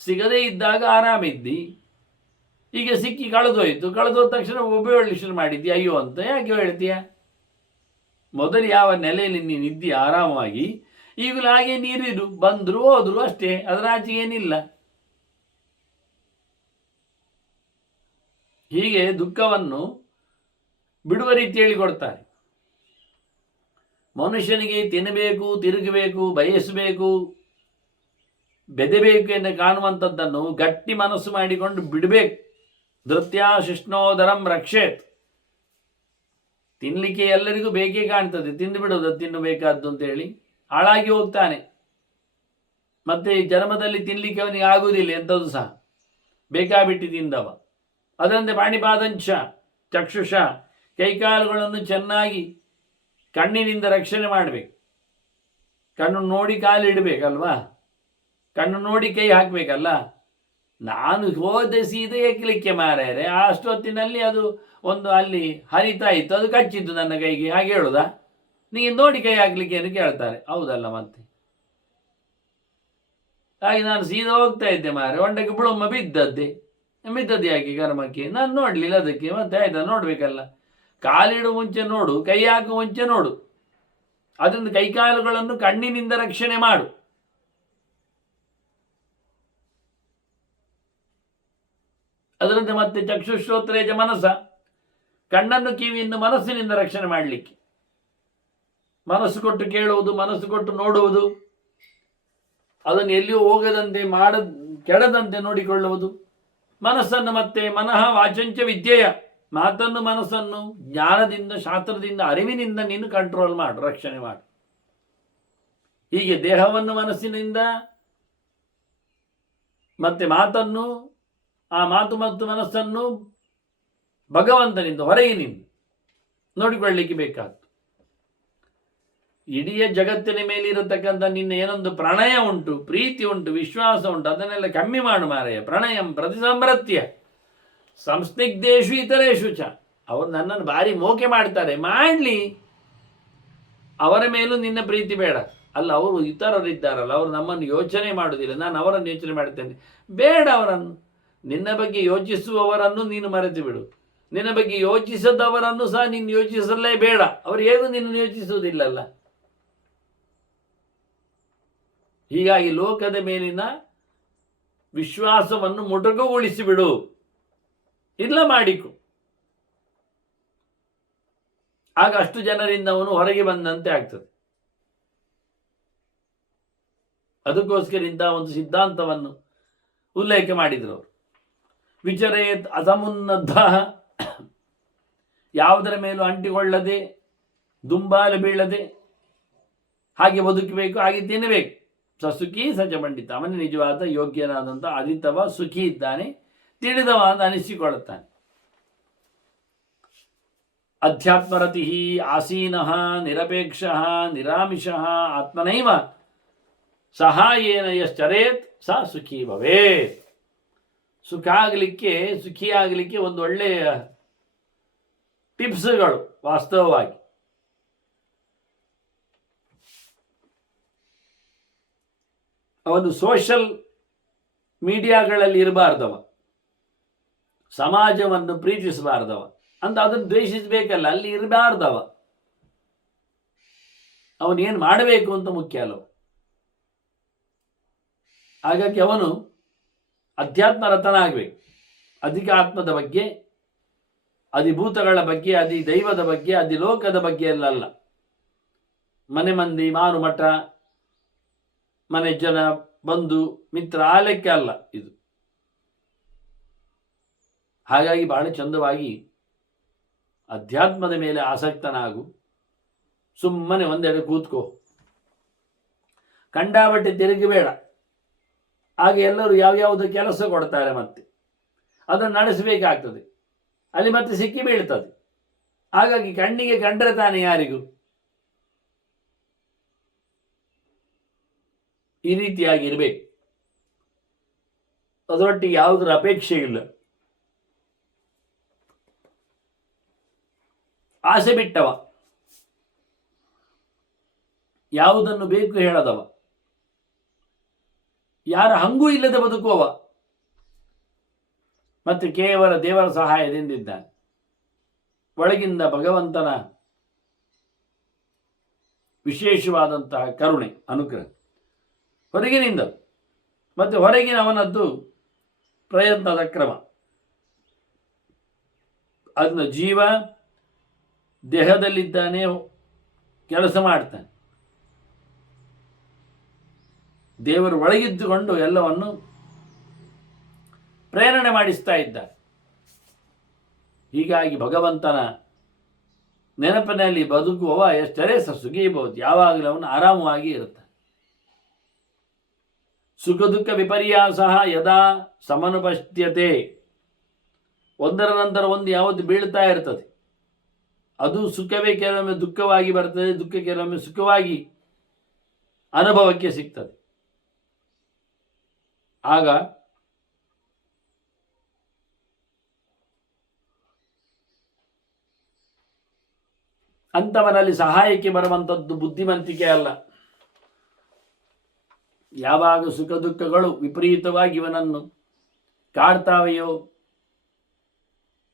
ಸಿಗದೇ ಇದ್ದಾಗ ಆರಾಮಿದ್ದಿ, ಈಗ ಸಿಕ್ಕಿ ಕಳೆದೋದ ತಕ್ಷಣ ಬೊಬ್ಬೆ ಹೊಡ್ಲಿಕ್ಕೆ ಶುರು ಮಾಡಿದ್ದಿ, ಅಯ್ಯೋ ಅಂತ ಯಾಕೆ ಹೇಳ್ತೀಯ? ಮೊದಲು ಯಾವ ನೆಲೆಯಲ್ಲಿ ನೀನು ಇದ್ದಿ ಆರಾಮವಾಗಿ, ಈಗಲೂ ಹಾಗೆ ನೀರಿರು, ಬಂದ್ರು ಹೋದ್ರು ಅಷ್ಟೇ, ಅದರ ಆಚೆ ಏನಿಲ್ಲ. ಹೀಗೆ ದುಃಖವನ್ನು ಬಿಡುವ ರೀತಿ ಹೇಳಿಕೊಡ್ತಾರೆ. ಮನುಷ್ಯನಿಗೆ ತಿನ್ನಬೇಕು, ತಿರುಗಬೇಕು, ಬಯಸಬೇಕು, ಬೆದಬೇಕು ಎಂದು ಕಾಣುವಂಥದ್ದನ್ನು ಗಟ್ಟಿ ಮನಸ್ಸು ಮಾಡಿಕೊಂಡು ಬಿಡಬೇಕು. ಧೃತ್ಯಾ ಶಿಷ್ಣೋದರಂ ರಕ್ಷೇತ್. ತಿನ್ನಲಿಕ್ಕೆ ಎಲ್ಲರಿಗೂ ಬೇಕೇ ಕಾಣ್ತದೆ, ತಿಂದು ಬಿಡೋದು ತಿನ್ನಬೇಕಾದ್ದು ಅಂತೇಳಿ ಹಾಳಾಗಿ ಹೋಗ್ತಾನೆ. ಮತ್ತೆ ಜನ್ಮದಲ್ಲಿ ತಿನ್ನಲಿಕ್ಕೆ ಅವನಿಗೆ ಆಗುವುದಿಲ್ಲ ಎಂಥದ್ದು ಸಹ, ಬೇಕಾಬಿಟ್ಟು ತಿಂದವ. ಅದರಂತೆ ಪಾಣಿಪಾದಂಚ ಚಕ್ಷುಷ, ಕೈಕಾಲುಗಳನ್ನು ಚೆನ್ನಾಗಿ ಕಣ್ಣಿನಿಂದ ರಕ್ಷಣೆ ಮಾಡಬೇಕು. ಕಣ್ಣು ನೋಡಿ ಕಾಲಿಡಬೇಕಲ್ವಾ, ಕಣ್ಣು ನೋಡಿ ಕೈ ಹಾಕಬೇಕಲ್ಲ. ನಾನು ಹೋದೆ ಸೀದೆ ಏಕಲಿಕ್ಕೆ ಮಾರ್ಯಾರೆ, ಅಷ್ಟೊತ್ತಿನಲ್ಲಿ ಅದು ಒಂದು ಅಲ್ಲಿ ಹರಿತಾ ಇತ್ತು, ಅದು ಕಚ್ಚಿದ್ದು ನನ್ನ ಕೈಗೆ, ಹಾಗೆ ಹೇಳುದಾ? ನೀನು ನೋಡಿ ಕೈ ಹಾಕ್ಲಿಕ್ಕೆ ಏನು ಕೇಳ್ತಾರೆ, ಹೌದಲ್ಲ? ಮತ್ತೆ ಹಾಗೆ ನಾನು ಸೀದಾ ಹೋಗ್ತಾ ಇದ್ದೆ ಮಾರೆ, ಹೊಂಡಕ್ಕೆ ಬುಳಮ್ಮ ಬಿದ್ದದ್ದೆ ಯಾಕೆ ಕರ್ಮಕ್ಕೆ? ನಾನು ನೋಡ್ಲಿಲ್ಲ ಅದಕ್ಕೆ. ಮತ್ತೆ ಆಯ್ತಾ, ನೋಡ್ಬೇಕಲ್ಲ. ಕಾಲಿಡುವ ಮುಂಚೆ ನೋಡು, ಕೈ ಹಾಕುವ ಮುಂಚೆ ನೋಡು. ಅದರಿಂದ ಕೈಕಾಲುಗಳನ್ನು ಕಣ್ಣಿನಿಂದ ರಕ್ಷಣೆ ಮಾಡು. ಅದರಂತೆ ಮತ್ತೆ ಚಕ್ಷುಶ್ರೋತ್ರೇಜ ಮನಸ್ಸ, ಕಣ್ಣನ್ನು ಕಿವಿಯನ್ನು ಮನಸ್ಸಿನಿಂದ ರಕ್ಷಣೆ ಮಾಡಲಿಕ್ಕೆ. ಮನಸ್ಸು ಕೊಟ್ಟು ಕೇಳುವುದು, ಮನಸ್ಸು ಕೊಟ್ಟು ನೋಡುವುದು, ಅದನ್ನು ಎಲ್ಲಿಯೂ ಹೋಗದಂತೆ ಕೆಡದಂತೆ ನೋಡಿಕೊಳ್ಳುವುದು. ಮನಸ್ಸನ್ನು ಮತ್ತೆ ಮನಃ ವಾಚಂಚ ವಿದ್ಯೆಯ, ಮಾತನ್ನು ಮನಸ್ಸನ್ನು ಜ್ಞಾನದಿಂದ, ಶಾಸ್ತ್ರದಿಂದ, ಅರಿವಿನಿಂದ ನೀನು ಕಂಟ್ರೋಲ್ ಮಾಡು, ರಕ್ಷಣೆ ಮಾಡು. ಹೀಗೆ ದೇಹವನ್ನು ಮನಸ್ಸಿನಿಂದ, ಮತ್ತೆ ಮಾತನ್ನು, ಆ ಮಾತು ಮತ್ತು ಮನಸ್ಸನ್ನು ಭಗವಂತನಿಂದ, ಹೊರಗಿನಿಂದ ನೋಡಿಕೊಳ್ಳಲಿಕ್ಕೆ ಬೇಕಾಗ್ತದೆ. ಇಡೀ ಜಗತ್ತಿನ ಮೇಲೆ ಇರತಕ್ಕಂಥ ನಿನ್ನ ಏನೊಂದು ಪ್ರಣಯ ಉಂಟು, ಪ್ರೀತಿ ಉಂಟು, ವಿಶ್ವಾಸ ಉಂಟು, ಅದನ್ನೆಲ್ಲ ಕಮ್ಮಿ ಮಾಡು ಮಾರೆಯ. ಪ್ರಣಯಂ ಪ್ರತಿಸಂಭ್ರತ್ಯ ಸಂಸ್ನಿಗ್ಧೇಶು ಇತರೇಶು ಚ. ಅವರು ನನ್ನನ್ನು ಭಾರಿ ಮೋಕೆ ಮಾಡ್ತಾರೆ, ಮಾಡಲಿ, ಅವರ ಮೇಲೂ ನಿನ್ನ ಪ್ರೀತಿ ಬೇಡ. ಅಲ್ಲ, ಅವರು ಇತರರಿದ್ದಾರಲ್ಲ, ಅವರು ನಮ್ಮನ್ನು ಯೋಚನೆ ಮಾಡುವುದಿಲ್ಲ, ನಾನು ಅವರನ್ನು ಯೋಚನೆ ಮಾಡ್ತೇನೆ, ಬೇಡ ಅವರನ್ನು. ನಿನ್ನ ಬಗ್ಗೆ ಯೋಚಿಸುವವರನ್ನು ನೀನು ಮರೆತು ಬಿಡು. ನಿನ್ನ ಬಗ್ಗೆ ಯೋಚಿಸದವರನ್ನು ಸಹ ನೀನು ಯೋಚಿಸಲೇ ಬೇಡ, ಅವರು ಹೇಗೂ ನಿನ್ನನ್ನು ಯೋಚಿಸುವುದಿಲ್ಲಲ್ಲ. ಹೀಗಾಗಿ ಲೋಕದ ಮೇಲಿನ ವಿಶ್ವಾಸವನ್ನು ಮೊಟಕುಗೊಳಿಸಿಬಿಡು, ಇಲ್ಲ ಮಾಡಿಕು. ಆಗ ಅಷ್ಟು ಜನರಿಂದ ಅವನು ಹೊರಗೆ ಬಂದಂತೆ ಆಗ್ತದೆ. ಅದಕ್ಕೋಸ್ಕರ ಇಂತಹ ಒಂದು ಸಿದ್ಧಾಂತವನ್ನು ಉಲ್ಲೇಖ ಮಾಡಿದರು ಅವರು. ವಿಚರೇತ್ ಅಸಮುನ್ನದ್ಧ, ಯಾವುದರ ಮೇಲೂ ಅಂಟಿಕೊಳ್ಳದೆ, ದುಂಬಾಲು ಬೀಳದೆ ಹಾಗೆ ಬದುಕಬೇಕು, ಹಾಗೆ ತಿನ್ನಬೇಕು. ಸುಖಿ ಸಚ ಪಂಡಿತ, ಅವನೇ ನಿಜವಾದ ಯೋಗ್ಯನಾದಂಥ ಅದಿತವ ಸುಖಿ ಇದ್ದಾನೆ, ತಿಳಿದವ ಅಂತ ಅನಿಸಿಕೊಳ್ಳುತ್ತಾನೆ. ಅಧ್ಯಾತ್ಮರತಿ ಆಸೀನಃ ನಿರಪೇಕ್ಷ ನಿರಾಮಿಷಃ ಆತ್ಮನೈವ ಸಹಾಯೇನ ಯಶ್ಚರೇತ್ ಸ ಸುಖಿ ಭವೇತ್. ಸುಖಿಯಾಗಲಿಕ್ಕೆ ಒಂದು ಒಳ್ಳೆಯ ಟಿಪ್ಸ್ಗಳು. ವಾಸ್ತವವಾಗಿ ಅವನು ಸೋಷಲ್ ಮೀಡಿಯಾಗಳಲ್ಲಿ ಇರಬಾರ್ದವ, ಸಮಾಜವನ್ನು ಪ್ರೀತಿಸಬಾರ್ದವ ಅಂತ, ಅದನ್ನು ದ್ವೇಷಿಸಬೇಕಲ್ಲ, ಅಲ್ಲಿ ಇರಬಾರ್ದವ. ಅವನೇನು ಮಾಡಬೇಕು ಅಂತ ಮುಖ್ಯ ಅಲ್ಲವ. ಹಾಗಾಗಿ ಅವನು ಅಧ್ಯಾತ್ಮ ರತನಾಗಬೇಕು. ಅಧಿಕ ಆತ್ಮದ ಬಗ್ಗೆ, ಅಧಿಭೂತಗಳ ಬಗ್ಗೆ, ಅಧಿ ದೈವದ ಬಗ್ಗೆ, ಅಧಿಲೋಕದ ಬಗ್ಗೆ ಅಲ್ಲ. ಮನೆ ಮಂದಿ, ಮಾರು ಮಠ, ಮನೆ ಜನ, ಬಂಧು ಮಿತ್ರ, ಆ ಲೆಕ್ಕ ಅಲ್ಲ ಇದು. ಹಾಗಾಗಿ ಬಹಳ ಚಂದವಾಗಿ ಅಧ್ಯಾತ್ಮದ ಮೇಲೆ ಆಸಕ್ತನಾಗು. ಸುಮ್ಮನೆ ಒಂದೆಡೆ ಕೂತ್ಕೋ, ಕಂಡಾಬಟ್ಟೆ ತಿರುಗಬೇಡ. ಹಾಗೆ ಎಲ್ಲರೂ ಯಾವ್ಯಾವುದೋ ಕೆಲಸ ಕೊಡ್ತಾರೆ, ಮತ್ತೆ ಅದನ್ನು ನಡೆಸಬೇಕಾಗ್ತದೆ, ಅಲ್ಲಿ ಮತ್ತೆ ಸಿಕ್ಕಿ ಬೀಳ್ತದೆ. ಹಾಗಾಗಿ ಕಣ್ಣಿಗೆ ಕಂಡ್ರೆ ತಾನೆ ಯಾರಿಗೂ ಈ ರೀತಿಯಾಗಿ ಇರಬೇಕು. ಅದರೊಟ್ಟಿಗೆ ಯಾವುದರ ಅಪೇಕ್ಷೆ ಇಲ್ಲ, ಆಸೆ ಬಿಟ್ಟವ, ಯಾವುದನ್ನು ಬೇಕು ಹೇಳದವ, ಯಾರ ಹಂಗೂ ಇಲ್ಲದೆ ಬದುಕುವವ, ಮತ್ತೆ ಕೇವಲ ದೇವರ ಸಹಾಯದಿಂದಿದ್ದಾನೆ. ಒಳಗಿಂದ ಭಗವಂತನ ವಿಶೇಷವಾದಂತಹ ಕರುಣೆ, ಅನುಗ್ರಹ ಹೊರಗಿನಿಂದ, ಮತ್ತೆ ಹೊರಗಿನ ಅವನದ್ದು ಪ್ರಯತ್ನದ ಕ್ರಮ. ಅದನ್ನ ಜೀವ ದೇಹದಲ್ಲಿದ್ದಾನೆ, ಕೆಲಸ ಮಾಡ್ತಾನೆ. ದೇವರು ಒಳಗಿದ್ದುಕೊಂಡು ಎಲ್ಲವನ್ನು ಪ್ರೇರಣೆ ಮಾಡಿಸ್ತಾ ಇದ್ದಾರೆ. ಹೀಗಾಗಿ ಭಗವಂತನ ನೆನಪಿನಲ್ಲಿ ಬದುಕುವವ ಎಷ್ಟರೇ ಸುಖೀಬಹುದು, ಯಾವಾಗಲೂ ಅವನು ಆರಾಮವಾಗಿ ಇರುತ್ತಾನೆ. ಸುಖ ದುಃಖ ವಿಪರ್ಯಾಸ ಯದಾ ಸಮನುಪಶ್ಯತೆ, ಒಂದರ ನಂತರ ಒಂದು ಯಾವತ್ತು ಬೀಳ್ತಾ ಇರ್ತದೆ. ಅದು ಸುಖವೇ ಕೆಲವೊಮ್ಮೆ ದುಃಖವಾಗಿ ಬರ್ತದೆ, ದುಃಖ ಕೆಲವೊಮ್ಮೆ ಸುಖವಾಗಿ ಅನುಭವಕ್ಕೆ ಸಿಗ್ತದೆ. ಆಗ ಅಂಥವನಲ್ಲಿ ಸಹಾಯಕ್ಕೆ ಬರುವಂಥದ್ದು ಬುದ್ಧಿವಂತಿಕೆ ಅಲ್ಲ. ಯಾವಾಗ ಸುಖ ದುಃಖಗಳು ವಿಪರೀತವಾಗಿ ಇವನನ್ನು ಕಾಡ್ತಾವೆಯೋ,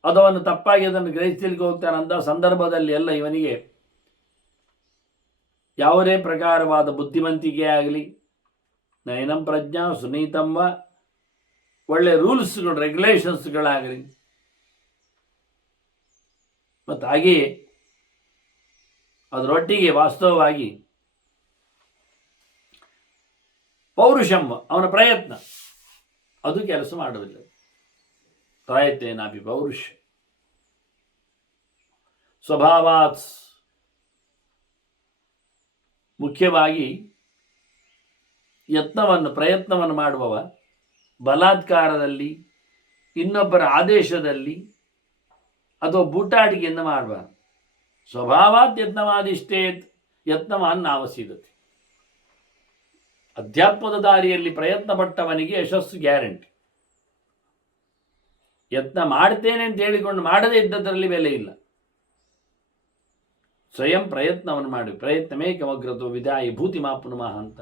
ಅದನ್ನು ತಪ್ಪಾಗಿ ಅದನ್ನು ಗ್ರಹಿಸಲಿಕ್ಕೆ ಹೋಗ್ತಾನಂತ ಸಂದರ್ಭದಲ್ಲಿ ಎಲ್ಲ ಇವನಿಗೆ ಯಾವುದೇ ಪ್ರಕಾರವಾದ ಬುದ್ಧಿವಂತಿಕೆ ಆಗಲಿ, ನಯನಂ ಪ್ರಜ್ಞಾ ಸುನೀತಂವ, ಒಳ್ಳೆ ರೂಲ್ಸ್ಗಳು ರೆಗ್ಯುಲೇಷನ್ಸ್ಗಳಾಗಲಿ, ಮತ್ತು ಹಾಗೆಯೇ ಅದರೊಟ್ಟಿಗೆ ವಾಸ್ತವವಾಗಿ ಪೌರುಷಂ, ಅವನ ಪ್ರಯತ್ನ, ಅದು ಕೆಲಸ ಮಾಡುವುದಿಲ್ಲ. ಪ್ರಯತ್ನೇನಾಪಿ ಪೌರುಷ ಸ್ವಭಾವಾತ್, ಮುಖ್ಯವಾಗಿ ಪ್ರಯತ್ನವನ್ನು ಮಾಡುವವ ಬಲಾತ್ಕಾರದಲ್ಲಿ, ಇನ್ನೊಬ್ಬರ ಆದೇಶದಲ್ಲಿ ಅಥವಾ ಬೂಟಾಟಿಕೆಯಿಂದ ಮಾಡಬಾರ್ದು. ಸ್ವಭಾವಾತ್ ಯತ್ನವಾದಿಷ್ಟೇತ್ ಯತ್ನವಾನ್ ನಾವಸಿದತೆ. ಅಧ್ಯಾತ್ಮದ ದಾರಿಯಲ್ಲಿ ಪ್ರಯತ್ನ ಪಟ್ಟವನಿಗೆ ಯಶಸ್ಸು ಗ್ಯಾರಂಟಿ. ಯತ್ನ ಮಾಡ್ತೇನೆ ಅಂತ ಹೇಳಿಕೊಂಡು ಮಾಡದೇ ಇದ್ದದರಲ್ಲಿ ಬೆಲೆ ಇಲ್ಲ. ಸ್ವಯಂ ಪ್ರಯತ್ನವನ್ನು ಮಾಡಿ, ಪ್ರಯತ್ನಮೇ ಕಮಗ್ರತೋ ವಿದಾಯಿ ಭೂತಿ ಮಾಪುನಮಃ ಅಂತ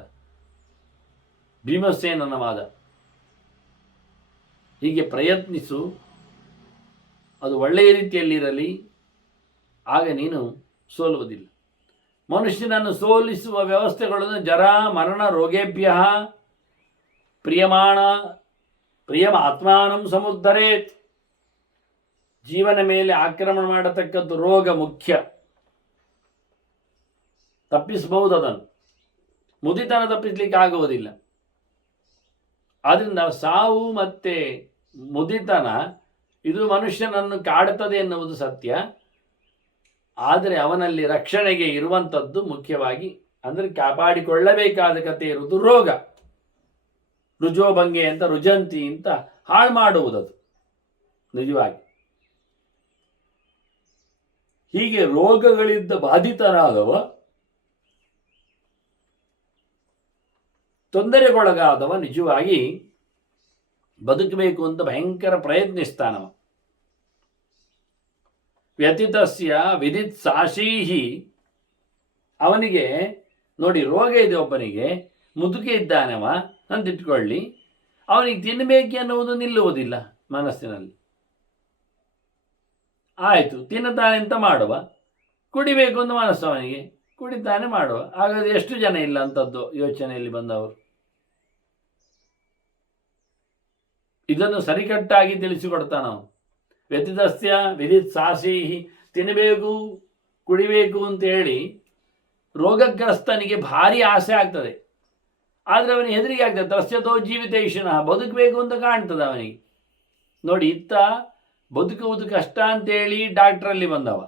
ಭೀಮಸೇನನ ವಾದ. ಹೀಗೆ ಪ್ರಯತ್ನಿಸು, ಅದು ಒಳ್ಳೆಯ ರೀತಿಯಲ್ಲಿರಲಿ, ಆಗ ನೀನು ಸೋಲುವುದಿಲ್ಲ. ಮನುಷ್ಯನನ್ನು ಸೋಲಿಸುವ ವ್ಯವಸ್ಥೆಗಳನ್ನು ಜರ ಮರಣ ರೋಗೇಭ್ಯ ಪ್ರಿಯಮ ಆತ್ಮಾನಂ ಸಮುದ್ಧರೇತ್. ಜೀವನ ಮೇಲೆ ಆಕ್ರಮಣ ಮಾಡತಕ್ಕದ್ದು ರೋಗ ಮುಖ್ಯ. ತಪ್ಪಿಸಬಹುದು ಅದನ್ನು, ಮುದಿತನ ತಪ್ಪಿಸಲಿಕ್ಕೆ ಆಗುವುದಿಲ್ಲ. ಆದ್ದರಿಂದ ಸಾವು ಮತ್ತೆ ಮುದಿತನ ಇದು ಮನುಷ್ಯನನ್ನು ಕಾಡುತ್ತದೆ ಎನ್ನುವುದು ಸತ್ಯ. ಆದರೆ ಅವನಲ್ಲಿ ರಕ್ಷಣೆಗೆ ಇರುವಂಥದ್ದು ಮುಖ್ಯವಾಗಿ, ಅಂದರೆ ಕಾಪಾಡಿಕೊಳ್ಳಬೇಕಾದ ಕಥೆ ಇರುವುದು ರೋಗ. ರುಜೋಭಂಗೆ ಅಂತ, ರುಜಂತಿ ಅಂತ ಹಾಳು ಮಾಡುವುದದು ನಿಜವಾಗಿ. ಹೀಗೆ ರೋಗಗಳಿಂದ ಬಾಧಿತನಾದವ, ತೊಂದರೆಗೊಳಗಾದವ ನಿಜವಾಗಿ ಬದುಕಬೇಕು ಅಂತ ಭಯಂಕರ ಪ್ರಯತ್ನಿಸ್ತಾನವ. ವ್ಯತಿತಸ್ಯ ವಿದಿತ್ ಸಾಶೀಹಿ, ಅವನಿಗೆ ನೋಡಿ ರೋಗ ಇದೆ, ಒಬ್ಬನಿಗೆ ಮುದುಕೆ ಇದ್ದಾನವ ಅಂತಿಟ್ಕೊಳ್ಳಿ, ಅವನಿಗೆ ತಿನ್ನಬೇಕು ಅನ್ನುವುದು ನಿಲ್ಲುವುದಿಲ್ಲ ಮನಸ್ಸಿನಲ್ಲಿ. ಆಯಿತು, ತಿನ್ನುತ್ತಾನೆ ಅಂತ ಮಾಡುವ, ಕುಡಿಬೇಕು ಅಂತ ಮನಸ್ಸು ಅವನಿಗೆ, ಕುಡಿತಾನೆ ಮಾಡುವ. ಹಾಗಾದ್ರೆ ಎಷ್ಟು ಜನ ಇಲ್ಲ ಅಂಥದ್ದು ಯೋಚನೆಯಲ್ಲಿ ಬಂದವರು. ಇದನ್ನು ಸರಿಕಟ್ಟಾಗಿ ತಿಳಿಸಿಕೊಡ್ತಾನವನು. ವ್ಯತಿತಸ್ಯ ವಿದಿತ್ ಸಾಸೀಹಿ, ತಿನ್ನಬೇಕು ಕುಡಿಬೇಕು ಅಂತೇಳಿ ರೋಗಗ್ರಸ್ತನಿಗೆ ಭಾರಿ ಆಸೆ ಆಗ್ತದೆ. ಆದರೆ ಅವನಿಗೆ ಹೆದರಿಕೆ ಆಗ್ತದೆ. ತಸ್ಯತೋ ಜೀವಿತೇಶನಃ, ಬದುಕಬೇಕು ಅಂತ ಕಾಣ್ತದೆ ಅವನಿಗೆ. ನೋಡಿ, ಇತ್ತ ಬದುಕುವುದು ಕಷ್ಟ ಅಂತೇಳಿ ಡಾಕ್ಟ್ರಲ್ಲಿ ಬಂದವ,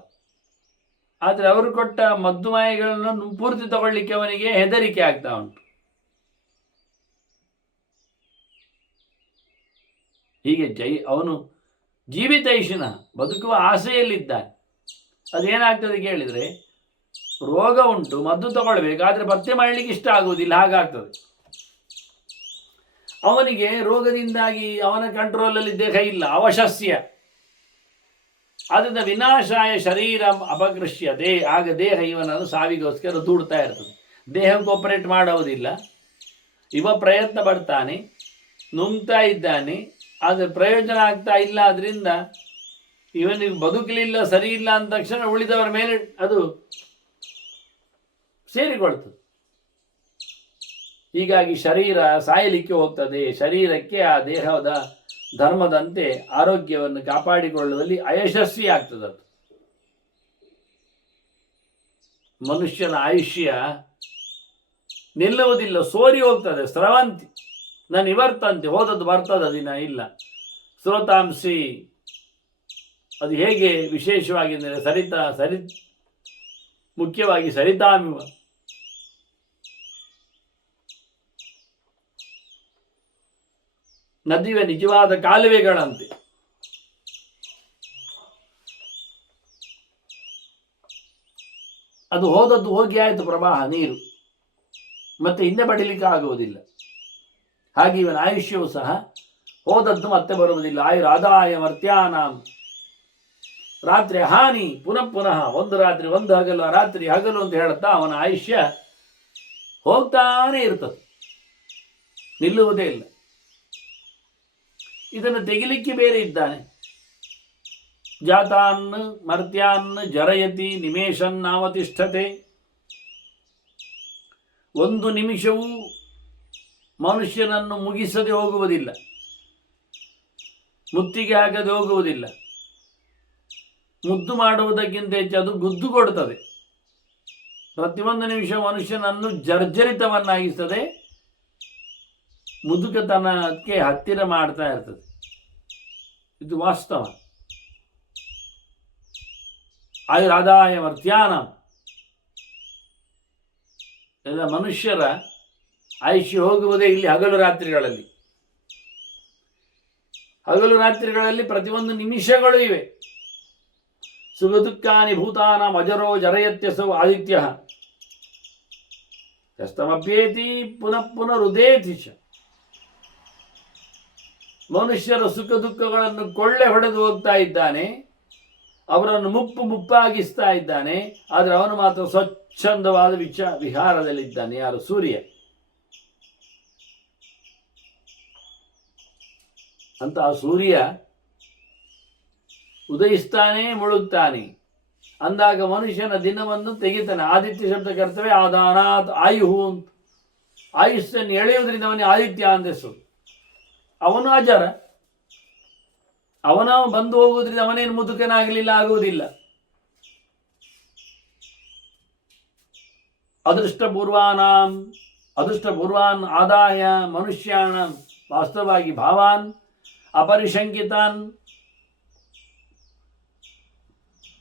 ಆದರೆ ಅವರು ಕೊಟ್ಟ ಮದ್ದುಮಾಯಗಳನ್ನು ಪೂರ್ತಿ ತಗೊಳ್ಳಿಕ್ಕೆ ಅವನಿಗೆ ಹೆದರಿಕೆ ಆಗ್ತಾ ಉಂಟು. ಹೀಗೆ ಅವನು ಜೀವಿತೈಷಿನ, ಬದುಕುವ ಆಸೆಯಲ್ಲಿದ್ದಾನೆ. ಅದೇನಾಗ್ತದೆ ಕೇಳಿದರೆ, ರೋಗ ಉಂಟು, ಮದ್ದು ತಗೊಳ್ಬೇಕು, ಆದರೆ ಪತ್ತೆ ಮಾಡಲಿಕ್ಕೆ ಇಷ್ಟ ಆಗುವುದಿಲ್ಲ, ಹಾಗಾಗ್ತದೆ. ಅವನಿಗೆ ರೋಗದಿಂದಾಗಿ ಅವನ ಕಂಟ್ರೋಲಲ್ಲಿ ದೇಹ ಇಲ್ಲ, ಅವಶಸ್ಯ. ಆದ್ದರಿಂದ ವಿನಾಶಾಯ ಶರೀರ ಅಪಕೃಷ್ಯತೆ, ಆಗ ದೇಹ ಇವನನ್ನು ಸಾವಿಗೋಸ್ಕರ ದೂಡ್ತಾ ಇರ್ತದೆ. ದೇಹಕ್ಕೆ ಆಪರೇಟ್ ಮಾಡುವುದಿಲ್ಲ. ಇವ ಪ್ರಯತ್ನ ಪಡ್ತಾನೆ, ನುಂಗ್ತಾ ಇದ್ದಾನೆ, ಆದರೆ ಪ್ರಯೋಜನ ಆಗ್ತಾ ಇಲ್ಲ. ಅದರಿಂದ ಇವನಿಗೆ ಬದುಕಲಿಲ್ಲ, ಸರಿ ಇಲ್ಲ ಅಂದ ತಕ್ಷಣ ಉಳಿದವರ ಮೇಲೆ ಅದು ಸೇರಿಕೊಳ್ತದೆ. ಹೀಗಾಗಿ ಶರೀರ ಸಾಯಲಿಕ್ಕೆ ಹೋಗ್ತದೆ. ಶರೀರಕ್ಕೆ ಆ ದೇಹದ ಧರ್ಮದಂತೆ ಆರೋಗ್ಯವನ್ನು ಕಾಪಾಡಿಕೊಳ್ಳುವಲ್ಲಿ ಅಯಶಸ್ವಿ ಆಗ್ತದೆ. ಅದು ಮನುಷ್ಯನ ಆಯುಷ್ಯ ನಿಲ್ಲುವುದಿಲ್ಲ, ಸೋರಿ ಹೋಗ್ತದೆ. ಸ್ರವಂತಿ ನಾನು ಇವರ್ತಂತೆ, ಹೋದದ್ದು ಬರ್ತದ ದಿನ ಇಲ್ಲ. ಸ್ರೋತಾಂಸಿ, ಅದು ಹೇಗೆ ವಿಶೇಷವಾಗಿ ಅಂದರೆ ಮುಖ್ಯವಾಗಿ ಸರಿತಾಮಿವ, ನದಿವೆ ನಿಜವಾದ ಕಾಲುವೆಗಳಂತೆ. ಅದು ಹೋದದ್ದು ಹೋಗಿ ಆಯಿತು, ಪ್ರವಾಹ ನೀರು ಮತ್ತೆ ಹಿಂದೆ ಪಡಿಲಿಕ್ಕೆ ಆಗುವುದಿಲ್ಲ. ಹಾಗೆ ಇವನ ಆಯುಷ್ಯವು ಸಹ ಹೋದದ್ದು ಮತ್ತೆ ಬರುವುದಿಲ್ಲ. ಆಯುರಾದಾಯ ಮರ್ತ್ಯಾನಾಂ, ರಾತ್ರಿ ಹಾನಿ ಪುನಃ ಪುನಃ, ಒಂದು ರಾತ್ರಿ ಒಂದು ಹಗಲು, ರಾತ್ರಿ ಹಗಲು ಅಂತ ಹೇಳುತ್ತಾ ಅವನ ಆಯುಷ್ಯ ಹೋಗ್ತಾನೆ ಇರ್ತದೆ, ನಿಲ್ಲುವುದೇ ಇಲ್ಲ. ಇದನ್ನು ತೆಗಿಲಿಕ್ಕೆ ಬೇರೆ ಇದ್ದಾನೆ. ಜಾತಾನ್ ಮರ್ತ್ಯಾನ್ ಜರಯತಿ ನಿಮೇಷನ್ನಾವತಿಷ್ಠತೆ. ಒಂದು ನಿಮಿಷವೂ ಮನುಷ್ಯನನ್ನು ಮುಗಿಸದೆ ಹೋಗುವುದಿಲ್ಲ, ಮುತ್ತಿಗೆ ಹಾಕದೆ ಹೋಗುವುದಿಲ್ಲ. ಮುದ್ದು ಮಾಡುವುದಕ್ಕಿಂತ ಹೆಚ್ಚು ಅದು ಗುದ್ದು ಕೊಡುತ್ತದೆ. ಪ್ರತಿಯೊಂದು ನಿಮಿಷ ಮನುಷ್ಯನನ್ನು ಜರ್ಜರಿತವನ್ನಾಗಿಸ್ತದೆ, ಮುದುಕತನಕ್ಕೆ ಹತ್ತಿರ ಮಾಡ್ತಾ ಇರ್ತದೆ. ಇದು ವಾಸ್ತವ. ಆಯುರಾದಾಯ ಮರ್ತ್ಯಾನ, ಎಲ್ಲ ಮನುಷ್ಯರ ಆಯುಷ್ಯ ಹೋಗುವುದೇ ಇಲ್ಲಿ ಹಗಲು ರಾತ್ರಿಗಳಲ್ಲಿ. ಹಗಲು ರಾತ್ರಿಗಳಲ್ಲಿ ಪ್ರತಿಯೊಂದು ನಿಮಿಷಗಳು ಇವೆ. ಸುಖ ದುಃಖಾನಿ ಭೂತಾನಾಂ ಅಜರೋ ಜರಯತ್ಯಸೌ ಆದಿತ್ಯ ಯಸ್ತಮಪ್ಯೇತಿ ಪುನಃ ಪುನರುದೇತಿ ಚ. ಮನುಷ್ಯರ ಸುಖ ದುಃಖಗಳನ್ನು ಕೊಳ್ಳೆ ಹೊಡೆದು ಹೋಗ್ತಾ ಇದ್ದಾನೆ, ಅವರನ್ನು ಮುಪ್ಪಾಗಿಸ್ತಾ ಇದ್ದಾನೆ. ಆದರೆ ಅವನು ಮಾತ್ರ ಸ್ವಚ್ಛಂದವಾದ ವಿಹಾರದಲ್ಲಿದ್ದಾನೆ. ಯಾರು? ಸೂರ್ಯ. ಅಂತ ಆ ಸೂರ್ಯ ಉದಯಿಸ್ತಾನೆ, ಮುಳುಗ್ತಾನೆ ಅಂದಾಗ ಮನುಷ್ಯನ ದಿನವನ್ನು ತೆಗಿತಾನೆ. ಆದಿತ್ಯ ಶಬ್ದ ಕರ್ತವ್ಯ ಆದಾನಾತ್ ಆಯುಹು ಅಂತ. ಆಯುಷ್ಯನ್ನು ಎಳೆಯುವುದರಿಂದ ಅವನಿಗೆ ಆದಿತ್ಯ ಅಂತ ಹೆಸರು. ಅವನು ಅಜರ, ಅವನ ಬಂದು ಹೋಗುವುದರಿಂದ ಅವನೇನು ಮುದುಕನಾಗಲಿಲ್ಲ, ಆಗುವುದಿಲ್ಲ. ಅದೃಷ್ಟಪೂರ್ವಾನ್ ಆದಾಯ ಮನುಷ್ಯಾಣ ವಾಸ್ತವವಾಗಿ ಭಾವಾನ್ ಅಪರಿಶಂಕಿತಾನ್.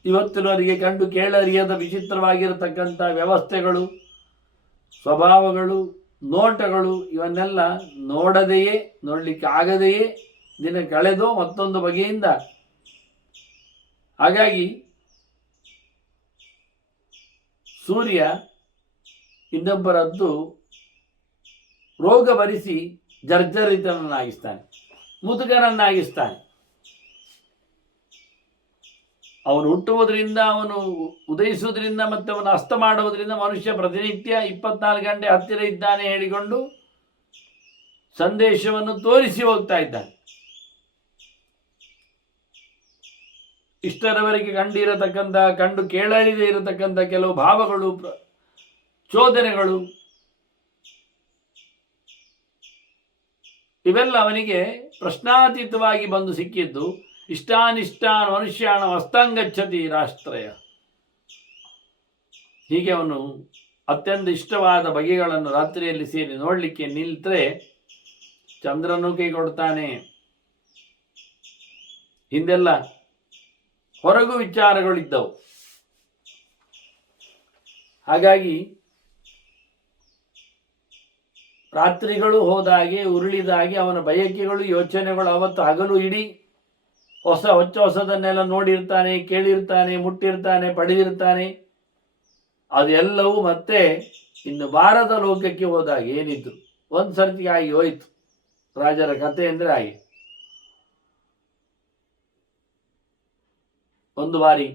ಇವತ್ತಿನವರಿಗೆ ಕಂಡು ಕೇಳರಿಯದ ವಿಚಿತ್ರವಾಗಿರತಕ್ಕಂಥ ವ್ಯವಸ್ಥೆಗಳು, ಸ್ವಭಾವಗಳು, ನೋಟಗಳು ಇವನ್ನೆಲ್ಲ ನೋಡದೆಯೇ, ನೋಡಲಿಕ್ಕೆ ಆಗದೆಯೇ ದಿನ ಕಳೆದೋ ಮತ್ತೊಂದು ಬಗೆಯಿಂದ. ಹಾಗಾಗಿ ಸೂರ್ಯ ಇನ್ನೊಬ್ಬರದ್ದು ರೋಗ ಭರಿಸಿ ಜರ್ಜರಿತನನ್ನಾಗಿಸ್ತಾನೆ, ಮುದುಕನನ್ನಾಗಿಸ್ತಾನೆ. ಅವನು ಹುಟ್ಟುವುದರಿಂದ, ಅವನು ಉದಯಿಸುವುದರಿಂದ ಮತ್ತು ಅವನು ಅಸ್ತ ಮಾಡುವುದರಿಂದ ಮನುಷ್ಯ ಪ್ರತಿನಿತ್ಯ 24 ಗಂಟೆ ಹತ್ತಿರ ಇದ್ದಾನೆ ಹೇಳಿಕೊಂಡು ಸಂದೇಶವನ್ನು ತೋರಿಸಿ ಹೋಗ್ತಾ ಇದ್ದಾನೆ. ಇಷ್ಟರವರೆಗೆ ಕಂಡು ಕೇಳರಿದೇ ಇರತಕ್ಕಂಥ ಕೆಲವು ಭಾವಗಳು, ಚೋದನೆಗಳು, ಇವೆಲ್ಲ ಅವನಿಗೆ ಪ್ರಶ್ನಾತೀತವಾಗಿ ಬಂದು ಸಿಕ್ಕಿದ್ದು. ಇಷ್ಟಾನಿಷ್ಟಾನ್ ಮನುಷ್ಯಾಣ ಹಸ್ತಂಗಚ್ಚತಿ ರಾಷ್ಟ್ರಯ. ಹೀಗೆ ಅವನು ಅತ್ಯಂತ ಇಷ್ಟವಾದ ಬಗೆಗಳನ್ನು ರಾತ್ರಿಯಲ್ಲಿ ಸೇರಿ ನೋಡಲಿಕ್ಕೆ ನಿಲ್ತರೆ ಚಂದ್ರನು ಕೈ ಕೊಡ್ತಾನೆ. ಹಿಂದೆಲ್ಲ ಹೊರಗು ವಿಚಾರಗಳಿದ್ದವು. ಹಾಗಾಗಿ ರಾತ್ರಿಗಳು ಹೋದಾಗೆ ಉರುಳಿದಾಗೆ ಅವನ ಬಯಕೆಗಳು, ಯೋಚನೆಗಳು ಅವತ್ತು ಹಗಲು ಇಡೀ ಹೊಸದನ್ನೆಲ್ಲ ನೋಡಿರ್ತಾನೆ, ಕೇಳಿರ್ತಾನೆ, ಮುಟ್ಟಿರ್ತಾನೆ, ಪಡೆದಿರ್ತಾನೆ. ಅದೆಲ್ಲವೂ ಮತ್ತೆ ಇನ್ನು ಬಾರದ ಲೋಕಕ್ಕೆ ಹೋದಾಗ ಏನಿದ್ರು ಒಂದು ಸರ್ತಿಗೆ ಆಗಿ ಹೋಯಿತು. ರಾಜರ ಕಥೆ ಅಂದರೆ ಹಾಗೆ. ಒಂದು ಬಾರಿ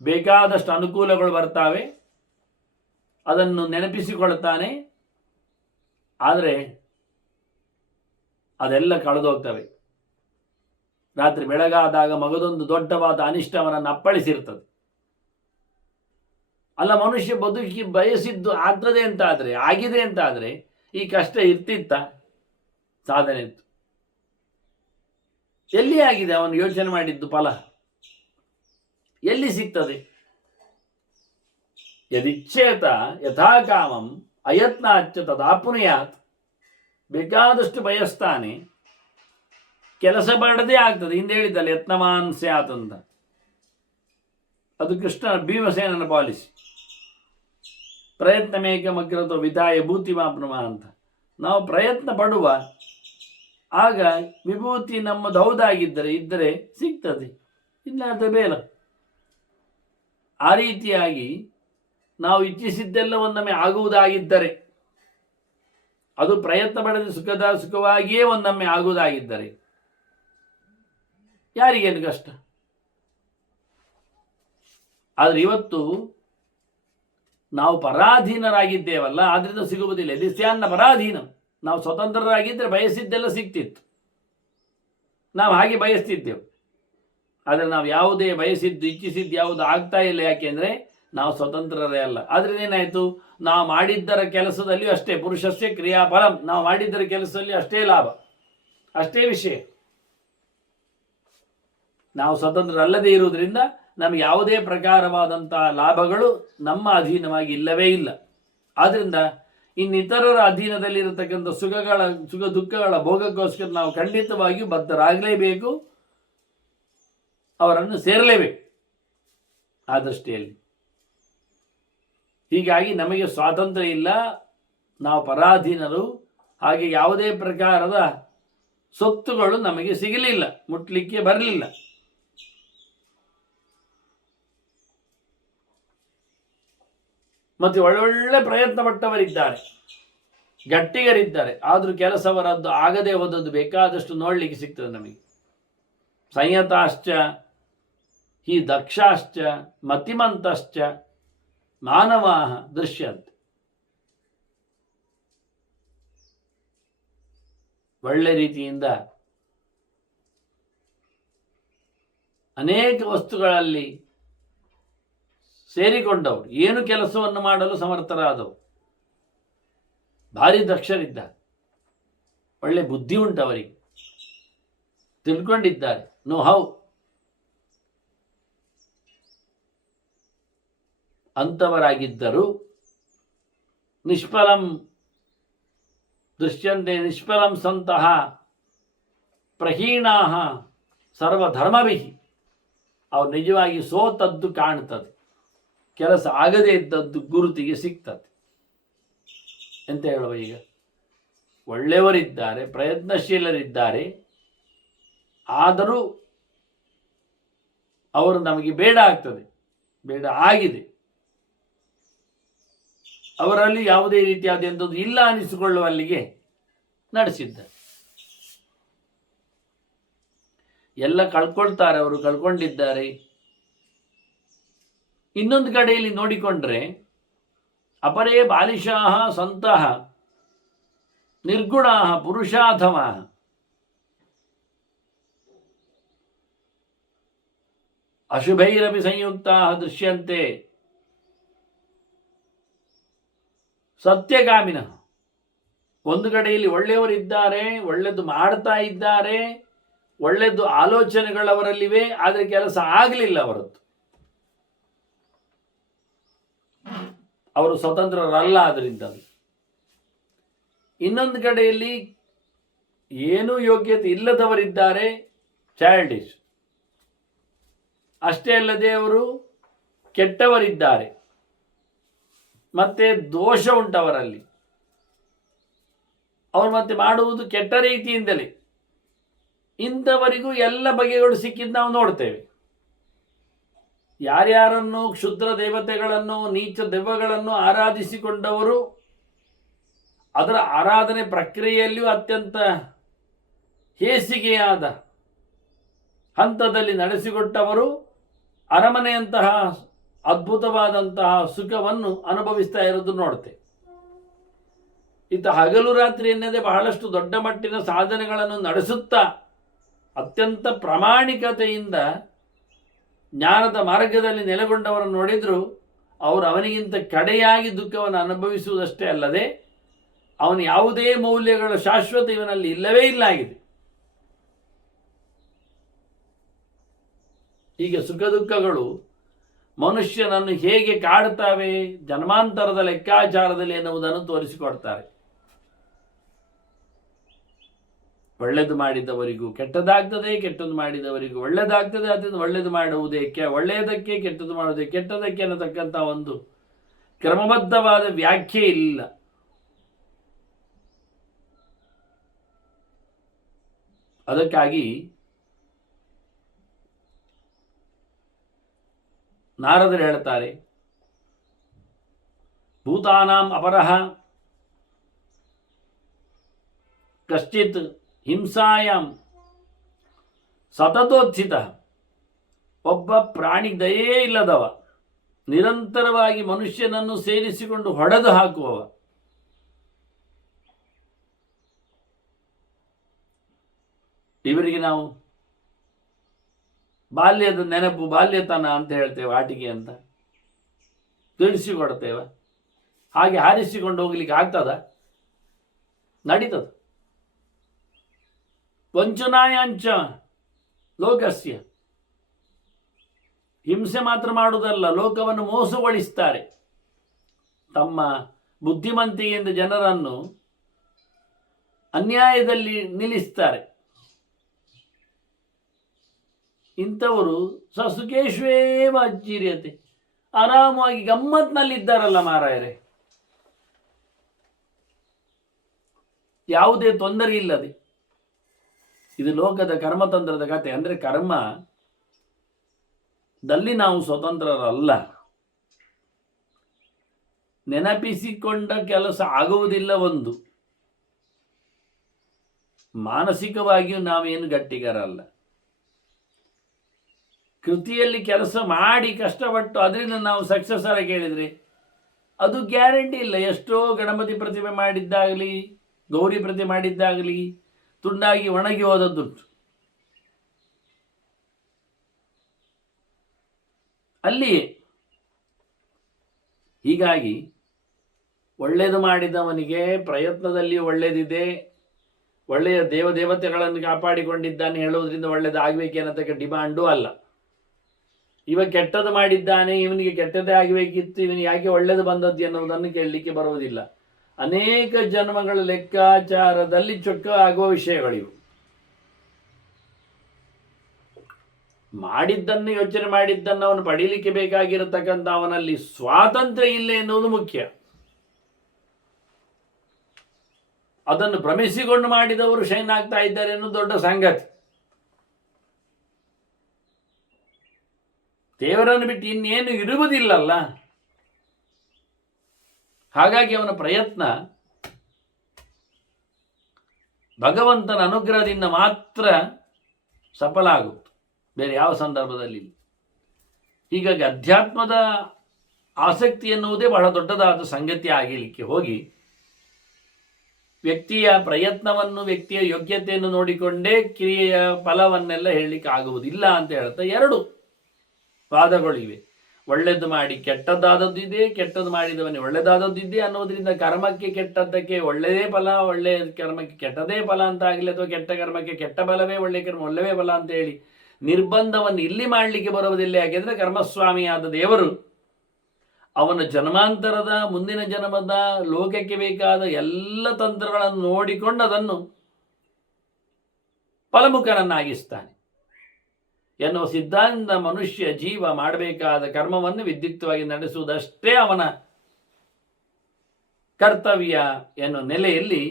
ಬೇಕಾದಷ್ಟು ಅನುಕೂಲಗಳು ಬರ್ತಾವೆ, ಅದನ್ನು ನೆನಪಿಸಿಕೊಳ್ತಾನೆ. ಆದರೆ ಅದೆಲ್ಲ ಕಳೆದೋಗ್ತವೆ. ರಾತ್ರಿ ಬೆಳಗಾದಾಗ ಮಗದೊಂದು ದೊಡ್ಡವಾದ ಅನಿಷ್ಟ ಅವನನ್ನು ಅಪ್ಪಳಿಸಿರ್ತದೆ. ಅಲ್ಲ, ಮನುಷ್ಯ ಬದುಕಿ ಬಯಸಿದ್ದು ಆಗ್ತದೆ ಅಂತ ಆದರೆ, ಆಗಿದೆ ಅಂತ ಆದರೆ ಈ ಕಷ್ಟ ಇರ್ತಿತ್ತ? ಸಾಧನೆ ಇತ್ತು. ಎಲ್ಲಿ ಆಗಿದೆ ಅವನು ಯೋಚನೆ ಮಾಡಿದ್ದು ಫಲ? ಎಲ್ಲಿ ಸಿಗ್ತದೆ? ಯದಿಚ್ಛೇತ ಯಥಾಕಾಮಂ ಅಯತ್ನಾಚ್ಚ ತದಾಪುನಯಾತ್. ಬೇಕಾದಷ್ಟು ಬಯಸ್ತಾನೆ, ಕೆಲಸ ಮಾಡದೇ ಆಗ್ತದೆ. ಹಿಂದೆ ಹೇಳಿದ್ದಲ್ಲ ಯತ್ನವಾನ್ ಸ್ಯಾತ್ ಅಂತ. ಅದು ಕೃಷ್ಣ ಭೀಮಸೇನನ ಪಾಲಿಸಿ. ಪ್ರಯತ್ನ ಮೇಕಮಗ್ರತೋ ವಿಧಾಯ ಭೂತಿಮಾಪ್ನುಮ ಅಂತ. ನಾವು ಪ್ರಯತ್ನ ಪಡುವ, ಆಗ ವಿಭೂತಿ ನಮ್ಮದು ಹೌದಾಗಿದ್ದರೆ ಇದ್ದರೆ ಸಿಗ್ತದೆ, ಇಲ್ಲಾದರೆ ಬೇಡ. ಆ ರೀತಿಯಾಗಿ ನಾವು ಇಚ್ಛಿಸಿದ್ದೆಲ್ಲ ಒಂದೊಮ್ಮೆ ಆಗುವುದಾಗಿದ್ದರೆ, ಅದು ಪ್ರಯತ್ನ ಪಡೆದ ಸುಖವಾಗಿಯೇ ಒಂದೊಮ್ಮೆ ಆಗುವುದಾಗಿದ್ದರೆ ಯಾರಿಗೇನು ಕಷ್ಟ? ಆದರೆ ಇವತ್ತು ನಾವು ಪರಾಧೀನರಾಗಿದ್ದೇವಲ್ಲ, ಆದ್ರಿಂದ ಸಿಗುವುದಿಲ್ಲ. ಎದಿಸ್ಯಾನ್ನ ಪರಾಧೀನ. ನಾವು ಸ್ವತಂತ್ರರಾಗಿದ್ದರೆ ಬಯಸಿದ್ದೆಲ್ಲ ಸಿಗ್ತಿತ್ತು, ನಾವು ಹಾಗೆ ಬಯಸ್ತಿದ್ದೆವು. ಆದರೆ ನಾವು ಯಾವುದೇ ಬಯಸಿದ್ದು ಇಚ್ಛಿಸಿದ್ದು ಯಾವುದು ಆಗ್ತಾ ಇಲ್ಲ. ಯಾಕೆಂದರೆ ನಾವು ಸ್ವತಂತ್ರರೇ ಅಲ್ಲ. ಆದ್ರಿಂದ ಏನಾಯಿತು, ನಾವು ಮಾಡಿದ್ದರ ಕೆಲಸದಲ್ಲಿಯೂ ಅಷ್ಟೇ ಪುರುಷಸ್ಯ ಕ್ರಿಯಾಫಲಂ, ನಾವು ಮಾಡಿದ್ದರ ಕೆಲಸದಲ್ಲಿ ಅಷ್ಟೇ ಲಾಭ, ಅಷ್ಟೇ ವಿಷಯ. ನಾವು ಸ್ವತಂತ್ರರಲ್ಲದೇ ಇರುವುದರಿಂದ ನಮಗೆ ಯಾವುದೇ ಪ್ರಕಾರವಾದಂತಹ ಲಾಭಗಳು ನಮ್ಮ ಅಧೀನವಾಗಿ ಇಲ್ಲವೇ ಇಲ್ಲ. ಆದ್ದರಿಂದ ಇನ್ನಿತರರ ಅಧೀನದಲ್ಲಿರತಕ್ಕಂಥ ಸುಖ ದುಃಖಗಳ ಭೋಗಕ್ಕೋಸ್ಕರ ನಾವು ಖಂಡಿತವಾಗಿಯೂ ಬದ್ಧರಾಗಲೇಬೇಕು, ಅವರನ್ನು ಸೇರಲೇಬೇಕು ಆ ದೃಷ್ಟಿಯಲ್ಲಿ. ಹೀಗಾಗಿ ನಮಗೆ ಸ್ವಾತಂತ್ರ್ಯ ಇಲ್ಲ, ನಾವು ಪರಾಧೀನರು. ಹಾಗೆ ಯಾವುದೇ ಪ್ರಕಾರದ ಸೊತ್ತುಗಳು ನಮಗೆ ಸಿಗಲಿಲ್ಲ, ಮುಟ್ಲಿಕ್ಕೆ ಬರಲಿಲ್ಲ. ಮತ್ತು ಒಳ್ಳೊಳ್ಳೆ ಪ್ರಯತ್ನ ಪಟ್ಟವರಿದ್ದಾರೆ, ಗಟ್ಟಿಗರಿದ್ದಾರೆ. ಆದರೂ ಕೆಲಸವರದ್ದು ಆಗದೆ ಹೋದದ್ದು ಬೇಕಾದಷ್ಟು ನೋಡಲಿಕ್ಕೆ ಸಿಗ್ತದೆ ನಮಗೆ. ಸಂಯತಾಶ್ಚ ಹಿ ದಕ್ಷಾಶ್ಚ ಮತಿಮಂತಶ್ಚ ಮಾನವಾಹ ದೃಶ್ಯಂತೆ. ಒಳ್ಳೆ ರೀತಿಯಿಂದ ಅನೇಕ ವಸ್ತುಗಳಲ್ಲಿ ಸೇರಿಕೊಂಡವರು, ಏನು ಕೆಲಸವನ್ನು ಮಾಡಲು ಸಮರ್ಥರಾದವರು, ಭಾರಿ ದಕ್ಷರಿದ್ದಾರೆ, ಒಳ್ಳೆ ಬುದ್ಧಿ ಉಂಟವರಿಗೆ, ತಿಳ್ಕೊಂಡಿದ್ದಾರೆ, ನೋ ಹೌ. ಅಂಥವರಾಗಿದ್ದರು ನಿಷ್ಫಲಂ ದೃಶ್ಯಂತೆ ನಿಷ್ಫಲಂ ಸಂತಹ ಪ್ರಹೀಣಾಹ ಸರ್ವಧರ್ಮಭಿ. ಅವ್ರು ನಿಜವಾಗಿ ಸೋತದ್ದು ಕಾಣ್ತದೆ, ಕೆಲಸ ಆಗದೇ ಇದ್ದದ್ದು ಗುರುತಿಗೆ ಸಿಗ್ತದೆ. ಎಂತ ಹೇಳುವ, ಈಗ ಒಳ್ಳೆಯವರಿದ್ದಾರೆ, ಪ್ರಯತ್ನಶೀಲರಿದ್ದಾರೆ, ಆದರೂ ಅವರು ನಮಗೆ ಬೇಡ ಆಗ್ತದೆ, ಬೇಡ ಆಗಿದೆ. ಅವರಲ್ಲಿ ಯಾವುದೇ ರೀತಿಯಾದಂಥದ್ದು ಇಲ್ಲ ಅನಿಸಿಕೊಳ್ಳುವಲ್ಲಿಗೆ ನಡೆಸಿದ್ದಾರೆ. ಎಲ್ಲ ಕಳ್ಕೊಳ್ತಾರೆ, ಅವರು ಕಳ್ಕೊಂಡಿದ್ದಾರೆ. ಇನ್ನೊಂದು ಕಡೆಯಲ್ಲಿ ನೋಡಿಕೊಂಡ್ರೆ ಅಪರೇ ಬಾಲಿಶಾಹ ಸಂತಹ ನಿರ್ಗುಣಾಹ ಪುರುಷಾಧಮ ಅಶುಭೈರಪಿ ಸಂಯುಕ್ತಾ ದೃಶ್ಯಂತೆ ಸತ್ಯಗಾಮಿನ. ಒಂದು ಕಡೆಯಲ್ಲಿ ಒಳ್ಳೆಯವರಿದ್ದಾರೆ, ಒಳ್ಳೆದು ಮಾಡ್ತಾ ಇದ್ದಾರೆ, ಒಳ್ಳೆದು ಆಲೋಚನೆಗಳವರಲ್ಲಿವೆ, ಆದರೆ ಕೆಲಸ ಆಗಲಿಲ್ಲ ಅವರದ್ದು. ಅವರು ಸ್ವತಂತ್ರರಲ್ಲ ಅದರಿಂದ. ಇನ್ನೊಂದು ಕಡೆಯಲ್ಲಿ ಏನೂ ಯೋಗ್ಯತೆ ಇಲ್ಲದವರಿದ್ದಾರೆ, ಚೈಲ್ಡಿಶ್. ಅಷ್ಟೇ ಅಲ್ಲದೆ ಅವರು ಕೆಟ್ಟವರಿದ್ದಾರೆ, ಮತ್ತೆ ದೋಷ ಉಂಟವರಲ್ಲಿ. ಅವರು ಮತ್ತೆ ಮಾಡುವುದು ಕೆಟ್ಟ ರೀತಿಯಿಂದಲೇ. ಇಂಥವರಿಗೂ ಎಲ್ಲ ಬಗೆಗಳು ಸಿಕ್ಕಿದ್ದು ನಾವು ನೋಡ್ತೇವೆ. ಯಾರ್ಯಾರನ್ನು ಕ್ಷುದ್ರ ದೇವತೆಗಳನ್ನು ನೀಚ ದೆವ್ವಗಳನ್ನು ಆರಾಧಿಸಿಕೊಂಡವರು, ಅದರ ಆರಾಧನೆ ಪ್ರಕ್ರಿಯೆಯಲ್ಲಿಯೂ ಅತ್ಯಂತ ಹೇಸಿಗೆಯಾದ ಹಂತದಲ್ಲಿ ನಡೆಸಿಕೊಟ್ಟವರು ಅರಮನೆಯಂತಹ ಅದ್ಭುತವಾದಂತಹ ಸುಖವನ್ನು ಅನುಭವಿಸ್ತಾ ಇರೋದು ನೋಡ್ತೇವೆ. ಇತ್ತ ಹಗಲು ರಾತ್ರಿ ಎನ್ನದೇ ಬಹಳಷ್ಟು ದೊಡ್ಡ ಮಟ್ಟಿನ ಸಾಧನೆಗಳನ್ನು ನಡೆಸುತ್ತಾ ಅತ್ಯಂತ ಪ್ರಾಮಾಣಿಕತೆಯಿಂದ ಜ್ಞಾನದ ಮಾರ್ಗದಲ್ಲಿ ನೆಲೆಗೊಂಡವರನ್ನು ನೋಡಿದ್ರು ಅವರು ಅವನಿಗಿಂತ ಕಡೆಯಾಗಿ ದುಃಖವನ್ನು ಅನುಭವಿಸುವುದಷ್ಟೇ ಅಲ್ಲದೆ ಅವನು ಯಾವುದೇ ಮೌಲ್ಯಗಳ ಶಾಶ್ವತ ಇವನಲ್ಲಿ ಇಲ್ಲವೇ ಇಲ್ಲ ಆಗಿದೆ. ಹೀಗೆ ಸುಖ ದುಃಖಗಳು ಮನುಷ್ಯನನ್ನು ಹೇಗೆ ಕಾಡುತ್ತವೆ ಜನ್ಮಾಂತರದ ಲೆಕ್ಕಾಚಾರದಲ್ಲಿ ಎನ್ನುವುದನ್ನು ತೋರಿಸಿಕೊಡ್ತಾರೆ. ಒಳ್ಳೆದು ಮಾಡಿದವರಿಗೂ ಕೆಟ್ಟದಾಗ್ತದೆ, ಕೆಟ್ಟದ್ದು ಮಾಡಿದವರಿಗೂ ಒಳ್ಳೆದಾಗ್ತದೆ. ಅದರಿಂದ ಒಳ್ಳೆದು ಮಾಡುವುದೇ ಒಳ್ಳೆಯದಕ್ಕೆ, ಕೆಟ್ಟದ್ದು ಮಾಡುವುದೇ ಕೆಟ್ಟದಕ್ಕೆ ಅನ್ನತಕ್ಕಂಥ ಒಂದು ಕ್ರಮಬದ್ಧವಾದ ವ್ಯಾಖ್ಯೆ ಇಲ್ಲ. ಅದಕ್ಕಾಗಿ ನಾರದರು ಹೇಳ್ತಾರೆ, ಭೂತಾನಾಂ ಅಪರಃ ಕಶ್ಚಿತ್ ಹಿಂಸಾಯಾಂ ಸತತೋತ್ಥಿತ, ಒಬ್ಬ ಪ್ರಾಣಿ ದಯೇ ಇಲ್ಲದವ, ನಿರಂತರವಾಗಿ ಮನುಷ್ಯನನ್ನು ಸೇರಿಸಿಕೊಂಡು ಹೊಡೆದು ಹಾಕುವವ, ಇವರಿಗೆ ನಾವು ಬಾಲ್ಯದ ನೆನಪು, ಬಾಲ್ಯತನ ಅಂತ ಹೇಳ್ತೇವೆ, ಆಟಿಕೆ ಅಂತ ತಿಳಿಸಿಕೊಡ್ತೇವೆ. ಹಾಗೆ ಹಾರಿಸಿಕೊಂಡು ಹೋಗ್ಲಿಕ್ಕೆ ಆಗ್ತದ? ನಡೀತದ. ವಂಚನಾಯಾಂಚ ಲೋಕಸ್ಯ, ಹಿಂಸೆ ಮಾತ್ರ ಮಾಡುವುದಲ್ಲ, ಲೋಕವನ್ನು ಮೋಸಗೊಳಿಸ್ತಾರೆ. ತಮ್ಮ ಬುದ್ಧಿಮಂತಿಕೆಯಿಂದ ಜನರನ್ನು ಅನ್ಯಾಯದಲ್ಲಿ ನಿಲ್ಲಿಸ್ತಾರೆ. ಇಂಥವರು ಸಸುಕೇಶ್ವೇವ ಅಜ್ಜಿರ್ಯತೆ, ಆರಾಮವಾಗಿ ಗಮ್ಮತ್ನಲ್ಲಿದ್ದಾರಲ್ಲ ಮಾರಾಯರೆ, ಯಾವುದೇ ತೊಂದರೆ ಇಲ್ಲದೆ. ಇದು ಲೋಕದ ಕರ್ಮತಂತ್ರದ ಕತೆ. ಅಂದರೆ ಕರ್ಮದಲ್ಲಿ ನಾವು ಸ್ವತಂತ್ರರಲ್ಲ. ನೆನಪಿಸಿಕೊಂಡ ಕೆಲಸ ಆಗುವುದಿಲ್ಲ. ಒಂದು ಮಾನಸಿಕವಾಗಿಯೂ ನಾವೇನು ಗಟ್ಟಿಗರಲ್ಲ. ಕೃತಿಯಲ್ಲಿ ಕೆಲಸ ಮಾಡಿ ಕಷ್ಟಪಟ್ಟು ಅದರಿಂದ ನಾವು ಸಕ್ಸಸ್ ಆಗಿ ಕೇಳಿದರೆ ಅದು ಗ್ಯಾರಂಟಿ ಇಲ್ಲ. ಎಷ್ಟೋ ಗಣಪತಿ ಪ್ರತಿಮೆ ಮಾಡಿದ್ದಾಗಲಿ, ಗೌರಿ ಪ್ರತಿಮೆ ಮಾಡಿದ್ದಾಗಲಿ ತುಂಡಾಗಿ ಒಣಗಿ ಹೋದದ್ದುಂಟು. ಅಲ್ಲಿಯೇ ಹೀಗಾಗಿ ಒಳ್ಳೆಯದು ಮಾಡಿದವನಿಗೆ ಪ್ರಯತ್ನದಲ್ಲಿ ಒಳ್ಳೆಯದಿದೆ, ಒಳ್ಳೆಯ ದೇವತೆಗಳನ್ನು ಕಾಪಾಡಿಕೊಂಡಿದ್ದಾನೆ ಹೇಳುವುದರಿಂದ ಒಳ್ಳೆಯದಾಗಬೇಕೇನತಕ್ಕ ಡಿಮಾಂಡು ಅಲ್ಲ. ಇವ ಕೆಟ್ಟದ್ದು ಮಾಡಿದ್ದಾನೆ, ಇವನಿಗೆ ಕೆಟ್ಟದ್ದೇ ಆಗಬೇಕಿತ್ತು, ಇವನಿಗೆ ಯಾಕೆ ಒಳ್ಳೆಯದು ಬಂದದ್ದು ಎನ್ನುವುದನ್ನು ಕೇಳಲಿಕ್ಕೆ ಬರುವುದಿಲ್ಲ. ಅನೇಕ ಜನ್ಮಗಳ ಲೆಕ್ಕಾಚಾರದಲ್ಲಿ ಚೊಕ್ಕ ಆಗುವ ವಿಷಯಗಳಿವು. ಮಾಡಿದ್ದನ್ನು ಯೋಚನೆ ಮಾಡಿದ್ದನ್ನು ಅವನು ಪಡೀಲಿಕ್ಕೆ ಬೇಕಾಗಿರತಕ್ಕಂಥ ಅವನಲ್ಲಿ ಸ್ವಾತಂತ್ರ್ಯ ಇಲ್ಲ ಎನ್ನುವುದು ಮುಖ್ಯ. ಅದನ್ನು ಭ್ರಮಿಸಿಕೊಂಡು ಮಾಡಿದವರು ಶೈನ್ ಆಗ್ತಾ ಇದ್ದಾರೆ ಎನ್ನುವುದು ದೊಡ್ಡ ಸಂಗತಿ. ದೇವರನ್ನು ಬಿಟ್ಟು ಇನ್ನೇನು ಇರುವುದಿಲ್ಲಲ್ಲ. ಹಾಗಾಗಿ ಅವನ ಪ್ರಯತ್ನ ಭಗವಂತನ ಅನುಗ್ರಹದಿಂದ ಮಾತ್ರ ಸಫಲ ಆಗುತ್ತೆ, ಬೇರೆ ಯಾವ ಸಂದರ್ಭದಲ್ಲಿ. ಹೀಗಾಗಿ ಅಧ್ಯಾತ್ಮದ ಆಸಕ್ತಿ ಎನ್ನುವುದೇ ಬಹಳ ದೊಡ್ಡದಾದ ಸಂಗತಿ ಆಗಲಿಕ್ಕೆ ಹೋಗಿ ವ್ಯಕ್ತಿಯ ಪ್ರಯತ್ನವನ್ನು, ವ್ಯಕ್ತಿಯ ಯೋಗ್ಯತೆಯನ್ನು ನೋಡಿಕೊಂಡೇ ಕ್ರಿಯೆಯ ಫಲವನ್ನೆಲ್ಲ ಹೇಳಲಿಕ್ಕೆ ಆಗುವುದಿಲ್ಲ ಅಂತ ಹೇಳ್ತಾ ಎರಡು ವಾದಗಳಿವೆ. ಒಳ್ಳೆಯದು ಮಾಡಿ ಕೆಟ್ಟದ್ದಾದದ್ದಿದೆ, ಕೆಟ್ಟದ್ದು ಮಾಡಿದವನೇ ಒಳ್ಳೆಯದಾದದ್ದಿದೆ ಅನ್ನೋದ್ರಿಂದ ಕರ್ಮಕ್ಕೆ ಕೆಟ್ಟದ್ದಕ್ಕೆ ಒಳ್ಳೆಯದೇ ಫಲ, ಒಳ್ಳೆಯ ಕರ್ಮಕ್ಕೆ ಕೆಟ್ಟದೇ ಫಲ ಅಂತ ಆಗಲಿ, ಅಥವಾ ಕೆಟ್ಟ ಕರ್ಮಕ್ಕೆ ಕೆಟ್ಟ ಫಲವೇ, ಒಳ್ಳೆಯ ಕರ್ಮ ಒಳ್ಳೆಯೇ ಫಲ ಅಂತ ಹೇಳಿ ನಿರ್ಬಂಧವನ್ನು ಇಲ್ಲಿ ಮಾಡಲಿಕ್ಕೆ ಬರುವುದಿಲ್ಲ. ಯಾಕೆಂದರೆ ಕರ್ಮಸ್ವಾಮಿಯಾದ ದೇವರು ಅವನ ಜನ್ಮಾಂತರದ, ಮುಂದಿನ ಜನ್ಮದ, ಲೋಕಕ್ಕೆ ಬೇಕಾದ ಎಲ್ಲ ತಂತ್ರಗಳನ್ನು ನೋಡಿಕೊಂಡು ಅದನ್ನು ಫಲಮುಖನನ್ನಾಗಿಸ್ತಾನೆ ಎನ್ನುವ ಸಿದ್ಧಾಂತ. ಮನುಷ್ಯ ಜೀವ ಮಾಡಬೇಕಾದ ಕರ್ಮವನ್ನು ವಿದ್ಯುಕ್ತವಾಗಿ ನಡೆಸುವುದಷ್ಟೇ ಅವನ ಕರ್ತವ್ಯ ಎನ್ನುವ ನೆಲೆಯಲ್ಲಿ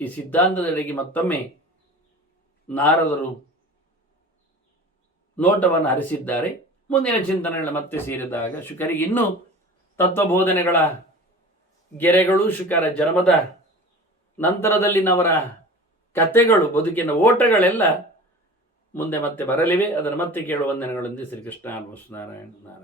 ಈ ಸಿದ್ಧಾಂತದೆಡೆಗೆ ಮತ್ತೊಮ್ಮೆ ನಾರದರು ನೋಟವನ್ನು ಹರಿಸಿದ್ದಾರೆ. ಮುಂದಿನ ಚಿಂತನೆಗಳ ಮತ್ತೆ ಸೇರಿದಾಗ ಶುಕರಿಗೆ ಇನ್ನೂ ತತ್ವಬೋಧನೆಗಳ ಗೆರೆಗಳು, ಶುಕರ ಜನ್ಮದ ನಂತರದಲ್ಲಿನವರ ಕಥೆಗಳು, ಬದುಕಿನ ಓಟಗಳೆಲ್ಲ ಮುಂದೆ ಮತ್ತೆ ಬರಲಿವೆ. ಅದನ್ನು ಮತ್ತೆ ಕೇಳುವ ವಂದನೆಗಳೊಂದಿಗೆ ಶ್ರೀಕೃಷ್ಣ ನಾರಾಯಣ ನಾರಾಯಣ.